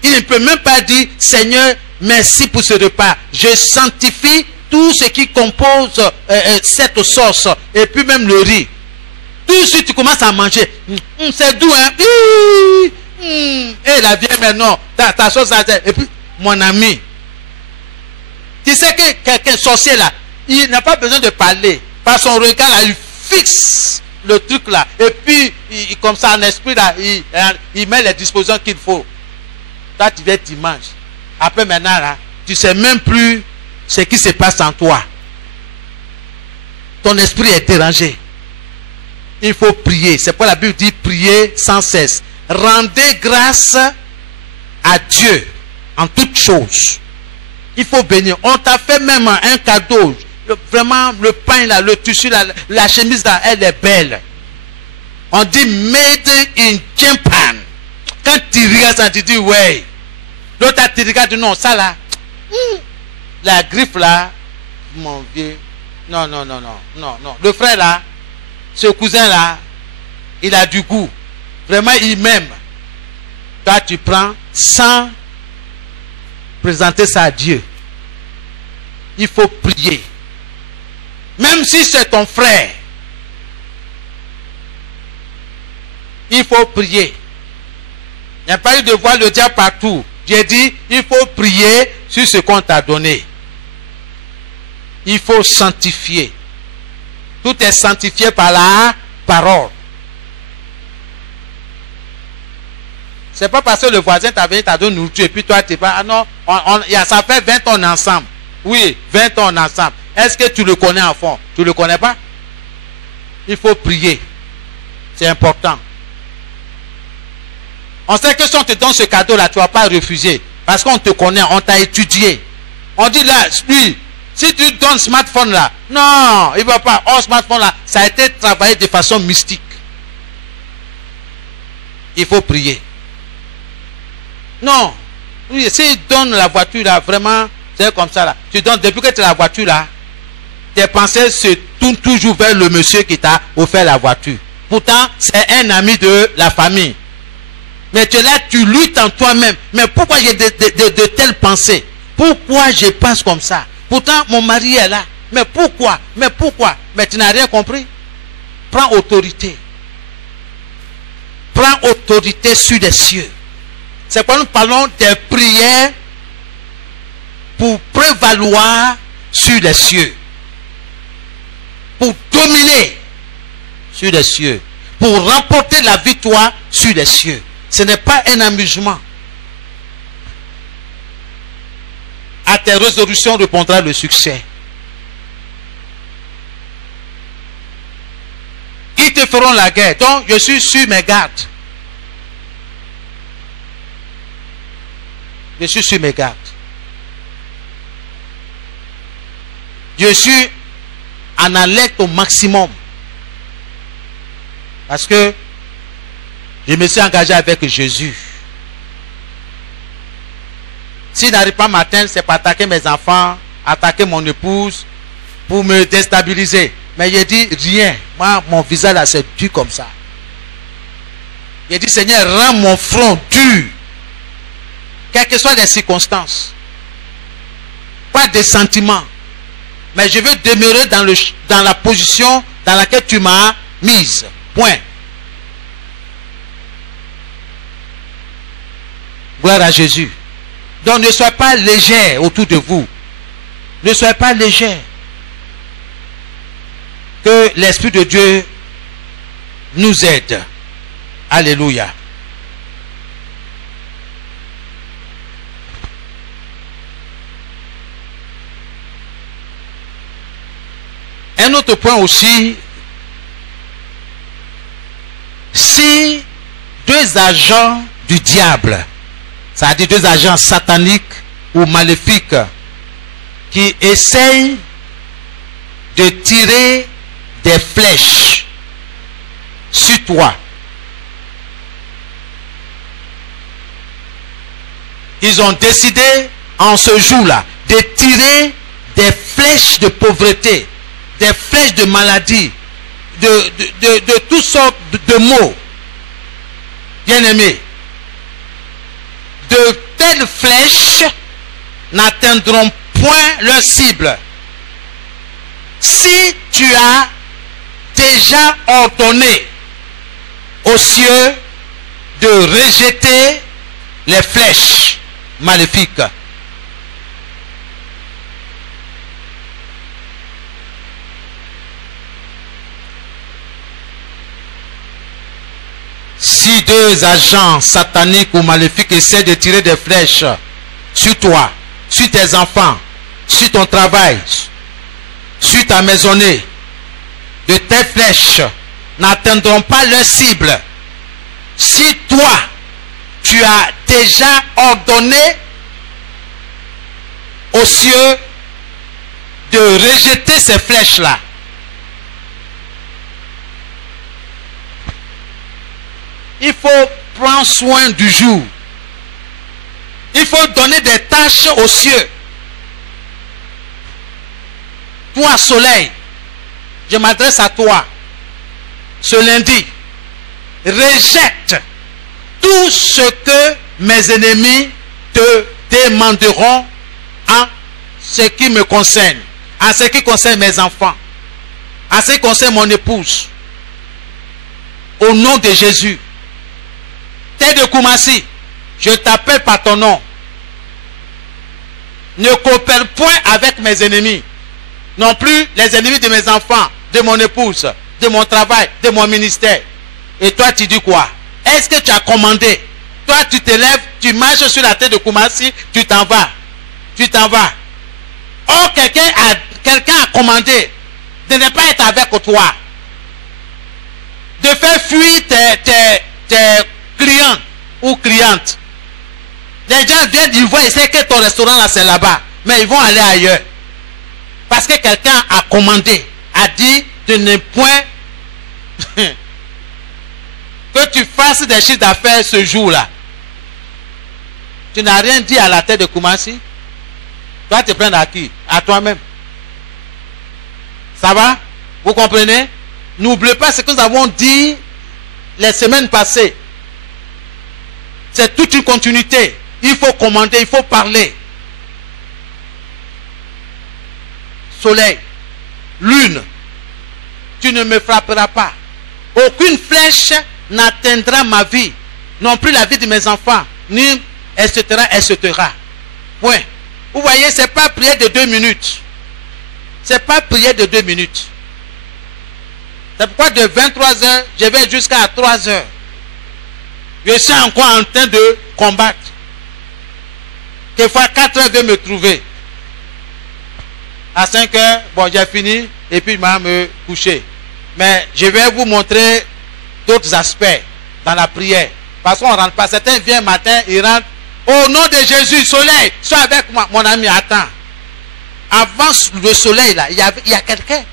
Il ne peut même pas dire Seigneur, merci pour ce repas. Je sanctifie tout ce qui compose cette sauce et puis même le riz. Tout de suite tu commences à manger. C'est doux, hein. Et la vieille maintenant, ta sauce et puis mon ami, tu sais que quelqu'un sorcier là, il n'a pas besoin de parler. Par son regard là, il fixe le truc là. Et puis, comme ça en esprit là, il met les dispositions qu'il faut. Toi tu viens dimanche. Après maintenant là, tu sais même plus ce qui se passe en toi. Ton esprit est dérangé. Il faut prier. C'est pourquoi la Bible dit prier sans cesse. Rendez grâce à Dieu en toutes choses. Il faut bénir. On t'a fait même un cadeau. Vraiment, le pain là, le tissu là, la chemise là, elle est belle. On dit made in Japan. Quand tu regardes ça, tu dis ouais. L'autre tu regardes, non, ça là, la griffe là, mon vieux. Non. Le frère là, ce cousin là, il a du goût. Vraiment, il m'aime. Toi, tu prends sans présenter ça à Dieu. Il faut prier. Même si c'est ton frère. Il faut prier. Il n'y a pas eu de voir le diable partout. J'ai dit, il faut prier sur ce qu'on t'a donné. Il faut sanctifier. Tout est sanctifié par la parole. C'est pas parce que le voisin t'a venu, t'a donné nourriture et puis toi tu pas. Ah non, ça fait 20 ans ensemble. Oui, 20 ans ensemble. Est-ce que tu le connais en fond? Tu ne le connais pas? Il faut prier. C'est important. On sait que si on te donne ce cadeau-là, tu ne vas pas refuser. Parce qu'on te connaît, on t'a étudié. On dit là, lui, si tu donnes ce smartphone-là, non, il ne va pas. Oh, smartphone-là, ça a été travaillé de façon mystique. Il faut prier. Non. Oui, s'il donne la voiture là, vraiment, c'est comme ça là. Tu donnes, depuis que tu as la voiture là, tes pensées se tournent toujours vers le monsieur qui t'a offert la voiture. Pourtant, c'est un ami de la famille. Mais tu es là, tu luttes en toi-même. Mais pourquoi j'ai de telles pensées? Pourquoi je pense comme ça? Pourtant, mon mari est là. Mais pourquoi? Mais pourquoi? Mais tu n'as rien compris. Prends autorité. Prends autorité sur les cieux. C'est pourquoi nous parlons des prières pour prévaloir sur les cieux. Pour dominer sur les cieux. Pour remporter la victoire sur les cieux. Ce n'est pas un amusement. À tes résolutions répondra le succès. Ils te feront la guerre. Donc, je suis sur mes gardes. Je suis sur mes gardes. Je suis en alerte au maximum. Parce que je me suis engagé avec Jésus. S'il n'arrive pas matin, c'est pour attaquer mes enfants, attaquer mon épouse, pour me déstabiliser. Mais j'ai dit rien. Moi, mon visage là, c'est dur comme ça. J'ai dit, Seigneur, rends mon front dur. Quelles que soient les circonstances. Pas de sentiments. Mais je veux demeurer dans la position dans laquelle tu m'as mise. Point. Gloire à Jésus. Donc ne soyez pas légers autour de vous. Ne soyez pas légers. Que l'Esprit de Dieu nous aide. Alléluia. Un autre point aussi, si deux agents du diable, c'est-à-dire deux agents sataniques ou maléfiques qui essayent de tirer des flèches sur toi, ils ont décidé en ce jour-là de tirer des flèches de pauvreté, des flèches de maladie, de toutes sortes de maux. Bien-aimés, de telles flèches n'atteindront point leur cible. Si tu as déjà ordonné aux cieux de rejeter les flèches maléfiques. Si deux agents sataniques ou maléfiques essaient de tirer des flèches sur toi, sur tes enfants, sur ton travail, sur ta maisonnée, de telles flèches n'atteindront pas leur cible. Si toi, tu as déjà ordonné aux cieux de rejeter ces flèches-là, il faut prendre soin du jour. Il faut donner des tâches aux cieux. Toi, soleil, je m'adresse à toi. Ce lundi, rejette tout ce que mes ennemis te demanderont en ce qui me concerne, en ce qui concerne mes enfants, en ce qui concerne mon épouse, au nom de Jésus. Tête de Koumassi, je t'appelle par ton nom. Ne coopère point avec mes ennemis, non plus les ennemis de mes enfants, de mon épouse, de mon travail, de mon ministère. Et toi tu dis quoi? Est-ce que tu as commandé? Toi tu te lèves, tu marches sur la tête de Koumassi, tu t'en vas. Tu t'en vas. Or quelqu'un a commandé de ne pas être avec toi, de faire fuir tes clients ou clientes. Les gens viennent, ils voient, ils savent que ton restaurant là c'est là-bas, mais ils vont aller ailleurs. Parce que quelqu'un a commandé, a dit de ne point que tu fasses des chiffres d'affaires ce jour-là. Tu n'as rien dit à la tête de Koumassi. Tu vas te prendre à qui? À toi-même. Ça va? Vous comprenez? N'oubliez pas ce que nous avons dit les semaines passées. C'est toute une continuité. Il faut commander, il faut parler. Soleil, lune, tu ne me frapperas pas. Aucune flèche n'atteindra ma vie, non plus la vie de mes enfants, ni etc. Point. Vous voyez, c'est pas prière de 2 minutes. C'est pas prière de 2 minutes. C'est pourquoi de 23h, je vais jusqu'à 3h. Je suis encore en train de combattre. Quelquefois 4h vient me trouver. À 5h, bon, j'ai fini et puis je vais me coucher. Mais je vais vous montrer d'autres aspects dans la prière. Parce qu'on ne rentre pas. Certains viennent matin, ils rentrent. Au nom de Jésus, soleil, sois avec moi. Mon ami, attends. Avant le soleil, là, il y a quelqu'un.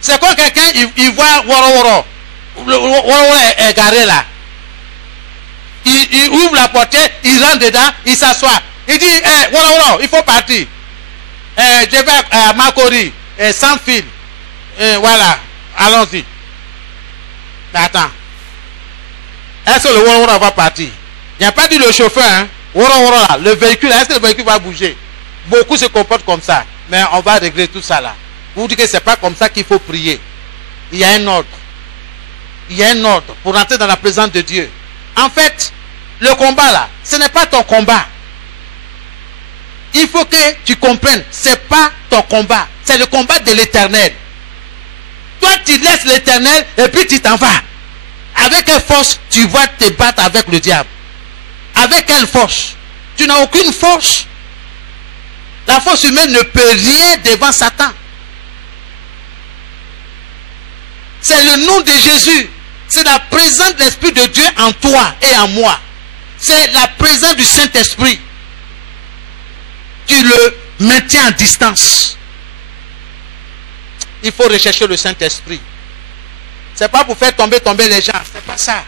C'est quand quelqu'un, il voit Woro. Woro est garé là. Il ouvre la portière, il rentre dedans, il s'assoit. Il dit, Woro, il faut partir. Je vais à Makori, sans fil. Voilà, allons-y. Mais attends. Est-ce que le Woro va partir? Il n'y a pas dit le chauffeur, hein? Woro là, le véhicule, est-ce que le véhicule va bouger? Beaucoup se comportent comme ça. Mais on va régler tout ça là. Vous dites que ce n'est pas comme ça qu'il faut prier. Il y a un ordre. Il y a un ordre pour entrer dans la présence de Dieu. En fait, le combat là, ce n'est pas ton combat. Il faut que tu comprennes, ce n'est pas ton combat. C'est le combat de l'Éternel. Toi, tu laisses l'Éternel et puis tu t'en vas. Avec quelle force tu vas te battre avec le diable? Avec quelle force? Tu n'as aucune force. La force humaine ne peut rien devant Satan. C'est le nom de Jésus. C'est la présence de l'Esprit de Dieu en toi et en moi. C'est la présence du Saint-Esprit. Tu le maintiens en distance. Il faut rechercher le Saint-Esprit. Ce n'est pas pour faire tomber les gens. Ce n'est pas ça.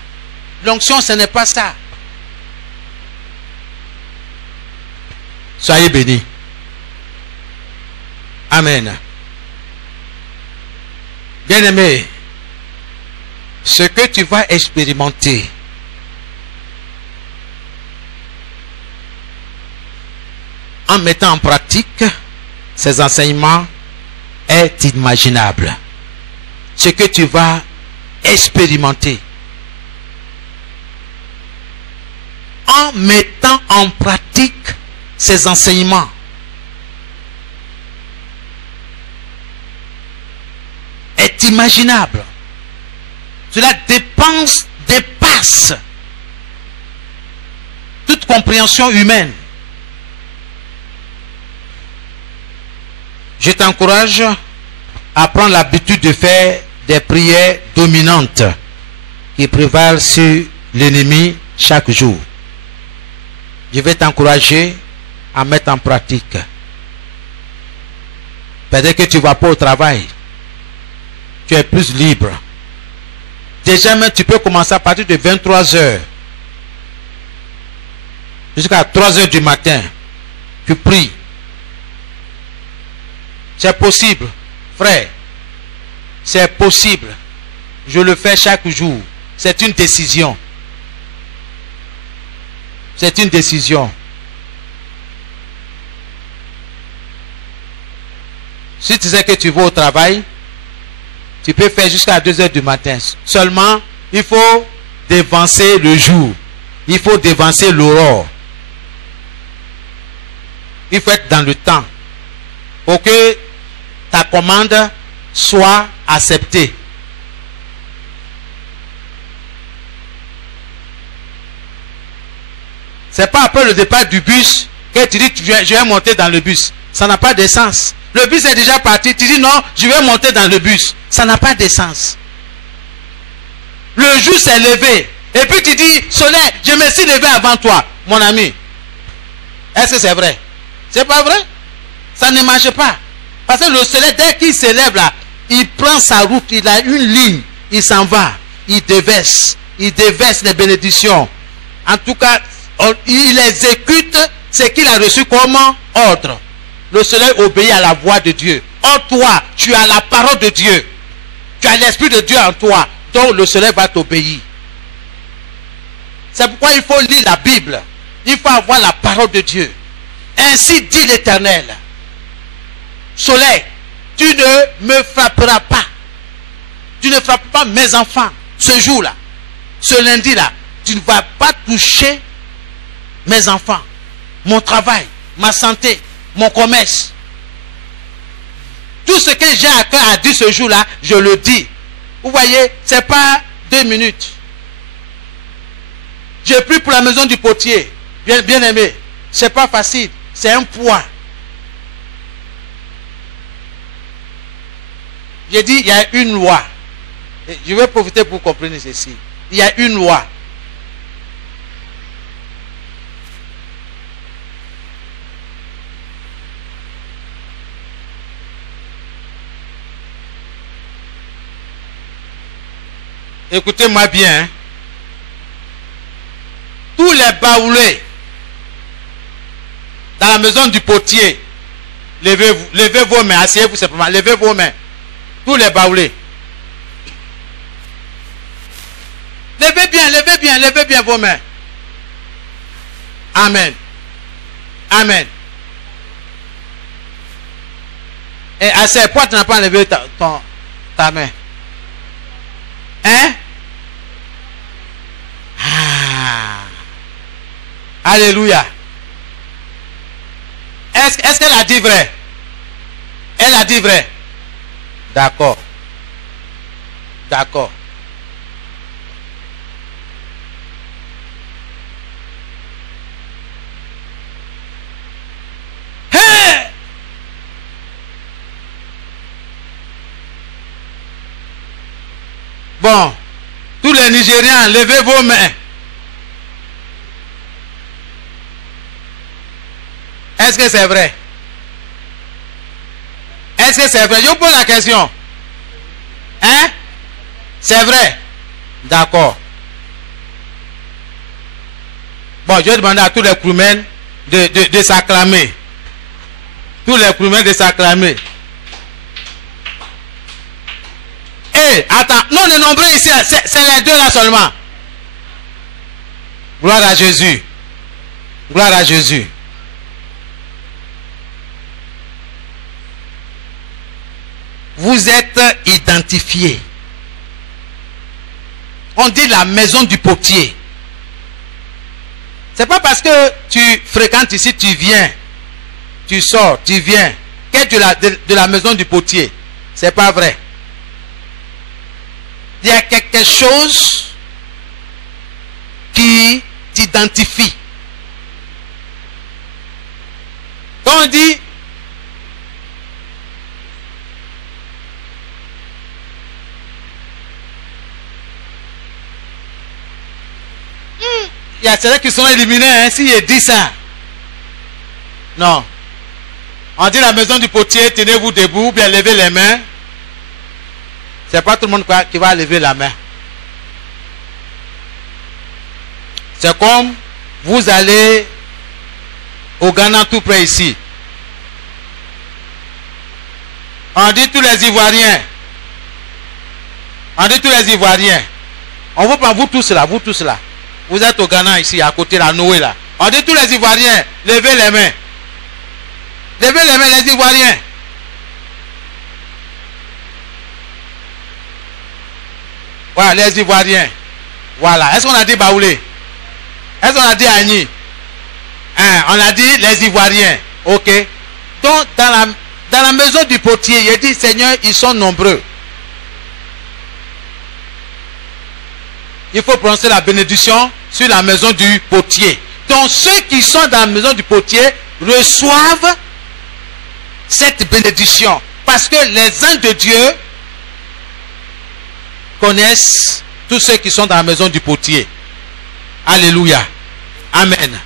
L'onction, ce n'est pas ça. Soyez bénis. Amen. Bien-aimé, ce que tu vas expérimenter en mettant en pratique ces enseignements est inimaginable. Ce que tu vas expérimenter en mettant en pratique ces enseignements est imaginable. Cela dépasse toute compréhension humaine. Je t'encourage à prendre l'habitude de faire des prières dominantes qui prévalent sur l'ennemi chaque jour. Je vais t'encourager à mettre en pratique. Peut-être que tu ne vas pas au travail. Tu es plus libre. Déjà même tu peux commencer à partir de 23h jusqu'à 3h du matin. Tu pries. C'est possible, frère. C'est possible. Je le fais chaque jour. C'est une décision. C'est une décision. Si tu sais que tu vas au travail, tu peux faire jusqu'à 2 heures du matin. Seulement, il faut dévancer le jour. Il faut dévancer l'aurore. Il faut être dans le temps pour que ta commande soit acceptée. C'est pas après le départ du bus que tu dis je vais monter dans le bus. Ça n'a pas de sens. Le bus est déjà parti. Tu dis non, je vais monter dans le bus. Ça n'a pas de sens. Le jour s'est levé. Et puis tu dis, soleil, je me suis levé avant toi, mon ami. Est-ce que c'est vrai? C'est pas vrai? Ça ne marche pas. Parce que le soleil, dès qu'il se lève là, il prend sa route, il a une ligne, il s'en va, il déverse les bénédictions. En tout cas, il exécute ce qu'il a reçu comme ordre. Le soleil obéit à la voix de Dieu. Or toi, tu as la parole de Dieu. Tu as l'Esprit de Dieu en toi. Donc le soleil va t'obéir. C'est pourquoi il faut lire la Bible. Il faut avoir la parole de Dieu. Ainsi dit l'Éternel. Soleil, tu ne me frapperas pas. Tu ne frappes pas mes enfants. Ce jour-là, ce lundi-là, tu ne vas pas toucher mes enfants, mon travail, ma santé, mon commerce. Tout ce que j'ai à cœur à dire ce jour-là, je le dis. Vous voyez, ce n'est pas 2 minutes. J'ai pris pour la maison du potier. Bien aimé. Ce n'est pas facile. C'est un poids. J'ai dit, il y a une loi. Et je vais profiter pour comprendre ceci. Il y a une loi. Écoutez-moi bien. Tous les baoulés dans la maison du potier, levez vos mains, asseyez-vous simplement, levez vos mains. Tous les baoulés. Levez bien vos mains. Amen. Amen. Et assez, pourquoi tu n'as pas levé ta main? Hein? Ah. Alléluia. Est-ce qu'elle a dit vrai? Elle a dit vrai. D'accord. D'accord. Hey! Bon, tous les Nigériens, levez vos mains. Est-ce que c'est vrai? Est-ce que c'est vrai? Je vous pose la question. Hein? C'est vrai? D'accord. Bon, je vais demander à tous les crewmen de s'acclamer. Tous les crewmen de s'acclamer. Hé, attends, non, les nombreux ici, c'est les deux là seulement. Gloire à Jésus. Gloire à Jésus. Vous êtes identifiés. On dit la maison du potier. C'est pas parce que tu fréquentes ici, tu viens, tu sors, tu viens, que de la maison du potier. C'est pas vrai. Il y a quelque chose qui t'identifie. Quand on dit il y a ceux qui sont éliminés, hein, si il dit ça. Non. On dit la maison du potier, tenez-vous debout, ou bien levez les mains. C'est pas tout le monde qui va lever la main. C'est comme vous allez au Ghana tout près ici. On dit tous les Ivoiriens. On dit tous les Ivoiriens. On vous prend, vous tous là, vous tous là. Vous êtes au Ghana ici, à côté de la Noé là. On dit tous les Ivoiriens, levez les mains. Levez les mains, les Ivoiriens. Voilà, les Ivoiriens. Voilà. Est-ce qu'on a dit Baoulé? Est-ce qu'on a dit Agni? Hein, on a dit les Ivoiriens. Ok. Donc, dans la maison du potier, il dit, Seigneur, ils sont nombreux. Il faut prononcer la bénédiction sur la maison du potier. Donc, ceux qui sont dans la maison du potier reçoivent cette bénédiction. Parce que les anges de Dieu connaissent tous ceux qui sont dans la maison du potier. Alléluia. Amen.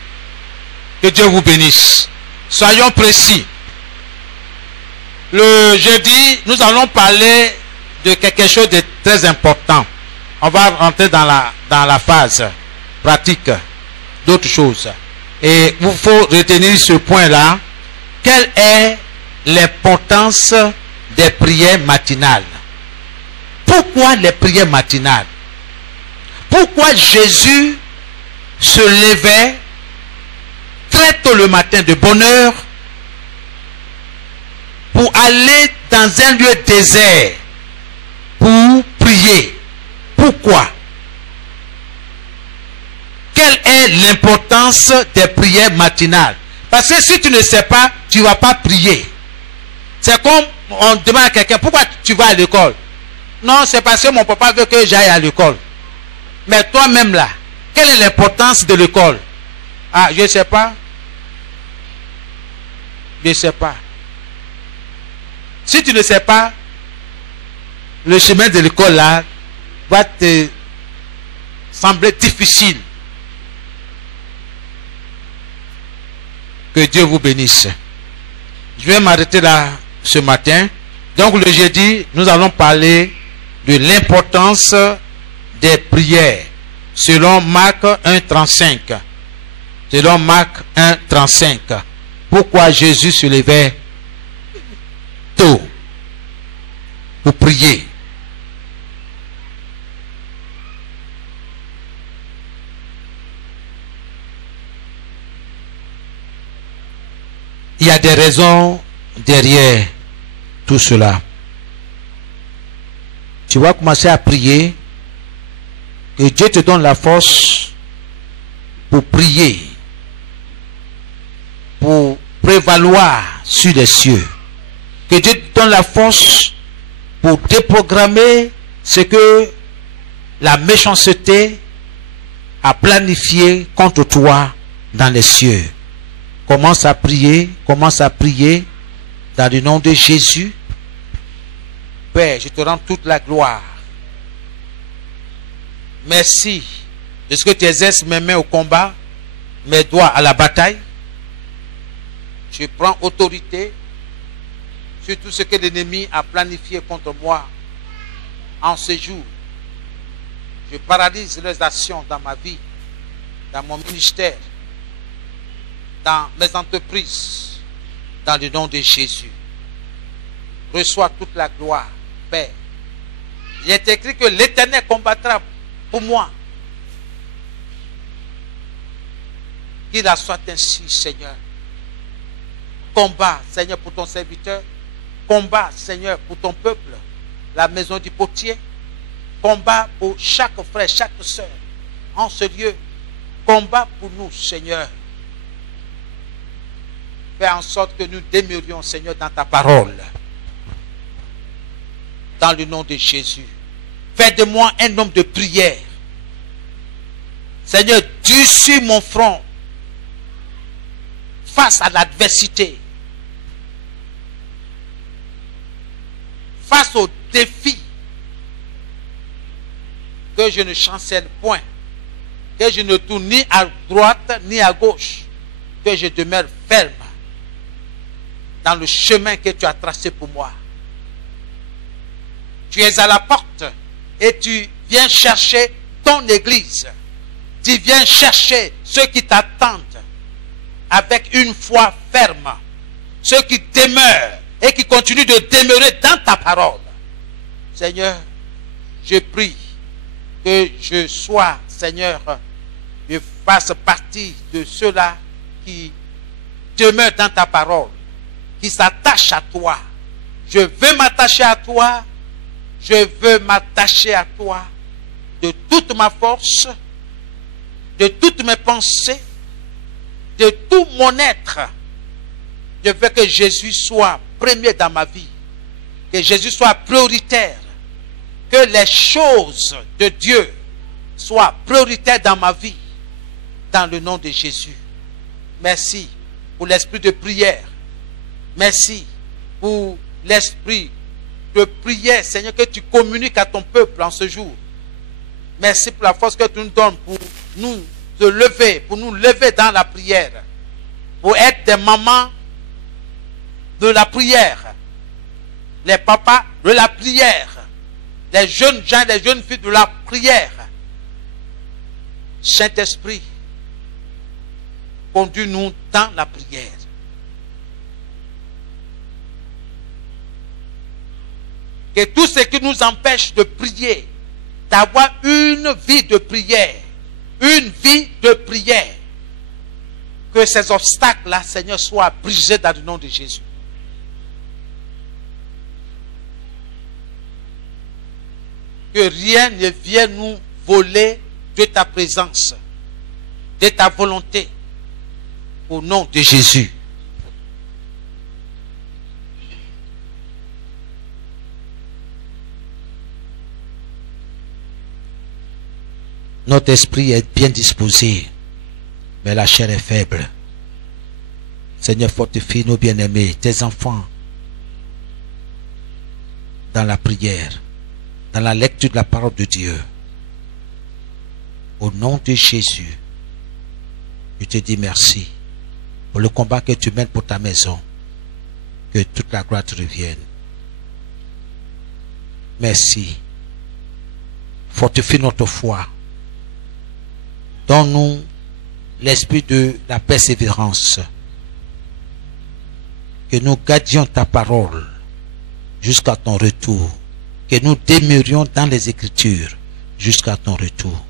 Que Dieu vous bénisse. Soyons précis. Le jeudi, nous allons parler de quelque chose de très important. On va rentrer dans la phase pratique d'autres choses. Et il faut retenir ce point-là. Quelle est l'importance des prières matinales? Pourquoi les prières matinales? Pourquoi Jésus se levait très tôt le matin de bonne heure pour aller dans un lieu désert pour prier? Pourquoi? Quelle est l'importance des prières matinales? Parce que si tu ne sais pas, tu ne vas pas prier. C'est comme on demande à quelqu'un, pourquoi tu vas à l'école? Non, c'est parce que mon papa veut que j'aille à l'école. Mais toi-même là, quelle est l'importance de l'école? Ah, je ne sais pas. Je ne sais pas. Si tu ne sais pas, le chemin de l'école là va te sembler difficile. Que Dieu vous bénisse. Je vais m'arrêter là ce matin. Donc le jeudi, nous allons parler de l'importance des prières selon Marc 1,35. Selon Marc 1,35. Pourquoi Jésus se levait tôt pour prier? Il y a des raisons derrière tout cela. Tu vas commencer à prier, que Dieu te donne la force pour prier, pour prévaloir sur les cieux. Que Dieu te donne la force pour déprogrammer ce que la méchanceté a planifié contre toi dans les cieux. Commence à prier dans le nom de Jésus. Père, je te rends toute la gloire. Merci de ce que tu exerces mes mains au combat, mes doigts à la bataille. Je prends autorité sur tout ce que l'ennemi a planifié contre moi en ce jour. Je paralyse les actions dans ma vie, dans mon ministère, dans mes entreprises, dans le nom de Jésus. Reçois toute la gloire, Père. Il est écrit que l'Éternel combattra pour moi. Qu'il en soit ainsi, Seigneur. Combat, Seigneur, pour ton serviteur. Combat, Seigneur, pour ton peuple, la maison du potier. Combat pour chaque frère, chaque soeur en ce lieu. Combat pour nous, Seigneur. Fais en sorte que nous demeurions, Seigneur, dans ta parole. Dans le nom de Jésus. Fais de moi un homme de prière. Seigneur, durcis mon front face à l'adversité. Face aux défis. Que je ne chancelle point. Que je ne tourne ni à droite ni à gauche. Que je demeure ferme dans le chemin que tu as tracé pour moi. Tu es à la porte et tu viens chercher ton église. Tu viens chercher ceux qui t'attendent avec une foi ferme. Ceux qui demeurent et qui continuent de demeurer dans ta parole. Seigneur, je prie que je sois, Seigneur, je fasse partie de ceux-là qui demeurent dans ta parole, qui s'attachent à toi. Je veux m'attacher à toi. Je veux m'attacher à toi de toute ma force, de toutes mes pensées, de tout mon être. Je veux que Jésus soit premier dans ma vie, que Jésus soit prioritaire, que les choses de Dieu soient prioritaires dans ma vie, dans le nom de Jésus. Merci pour l'esprit de prière. Merci pour l'esprit de prière, Seigneur, que tu communiques à ton peuple en ce jour. Merci pour la force que tu nous donnes pour nous lever, pour nous lever dans la prière, pour être des mamans de la prière, les papas de la prière, les jeunes gens, les jeunes filles de la prière. Saint-Esprit, conduis-nous dans la prière. Que tout ce qui nous empêche de prier, d'avoir une vie de prière, que ces obstacles-là, Seigneur, soient brisés dans le nom de Jésus. Que rien ne vienne nous voler de ta présence, de ta volonté, au nom de Jésus. Notre esprit est bien disposé, mais la chair est faible. Seigneur, fortifie nos bien-aimés, tes enfants, dans la prière, dans la lecture de la parole de Dieu. Au nom de Jésus, je te dis merci pour le combat que tu mènes pour ta maison. Que toute la gloire te revienne. Merci. Fortifie notre foi. Donne-nous l'esprit de la persévérance. Que nous gardions ta parole jusqu'à ton retour. Que nous demeurions dans les Écritures jusqu'à ton retour.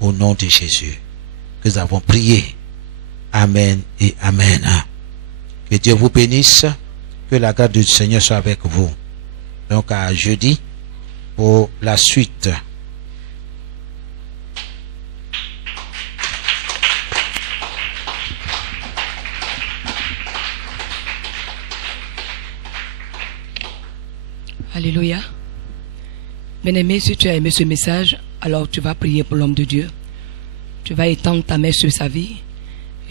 Au nom de Jésus, que nous avons prié. Amen et Amen. Que Dieu vous bénisse. Que la grâce du Seigneur soit avec vous. Donc à jeudi pour la suite. Alléluia. Bien-aimé, si tu as aimé ce message, alors tu vas prier pour l'homme de Dieu. Tu vas étendre ta main sur sa vie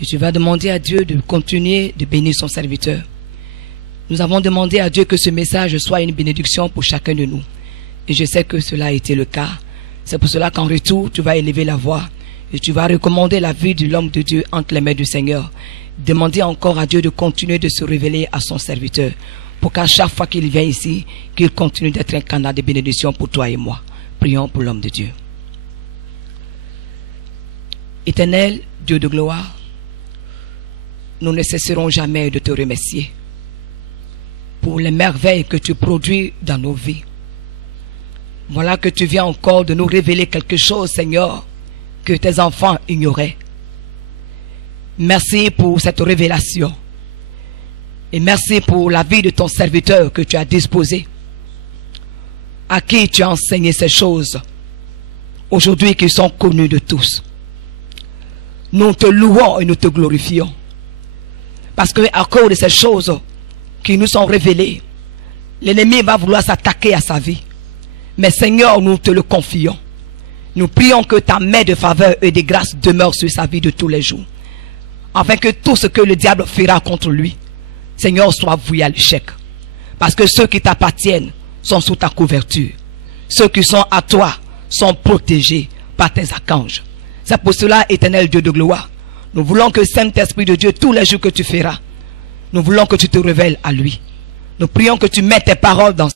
et tu vas demander à Dieu de continuer de bénir son serviteur. Nous avons demandé à Dieu que ce message soit une bénédiction pour chacun de nous. Et je sais que cela a été le cas. C'est pour cela qu'en retour, tu vas élever la voix et tu vas recommander la vie de l'homme de Dieu entre les mains du Seigneur. Demander encore à Dieu de continuer de se révéler à son serviteur, pour qu'à chaque fois qu'il vient ici, qu'il continue d'être un canal de bénédiction pour toi et moi. Prions pour l'homme de Dieu. Éternel, Dieu de gloire, nous ne cesserons jamais de te remercier pour les merveilles que tu produis dans nos vies. Voilà que tu viens encore de nous révéler quelque chose, Seigneur, que tes enfants ignoraient. Merci pour cette révélation. Et merci pour la vie de ton serviteur que tu as disposé, à qui tu as enseigné ces choses, aujourd'hui qui sont connues de tous. Nous te louons et nous te glorifions, parce que à cause de ces choses qui nous sont révélées, l'ennemi va vouloir s'attaquer à sa vie. Mais Seigneur, nous te le confions. Nous prions que ta main de faveur et de grâce demeure sur sa vie de tous les jours, afin que tout ce que le diable fera contre lui, Seigneur, soit voué à l'échec. Parce que ceux qui t'appartiennent sont sous ta couverture. Ceux qui sont à toi sont protégés par tes archanges. C'est pour cela, éternel Dieu de gloire, nous voulons que Saint-Esprit de Dieu, tous les jours que tu feras, nous voulons que tu te révèles à lui. Nous prions que tu mettes tes paroles dans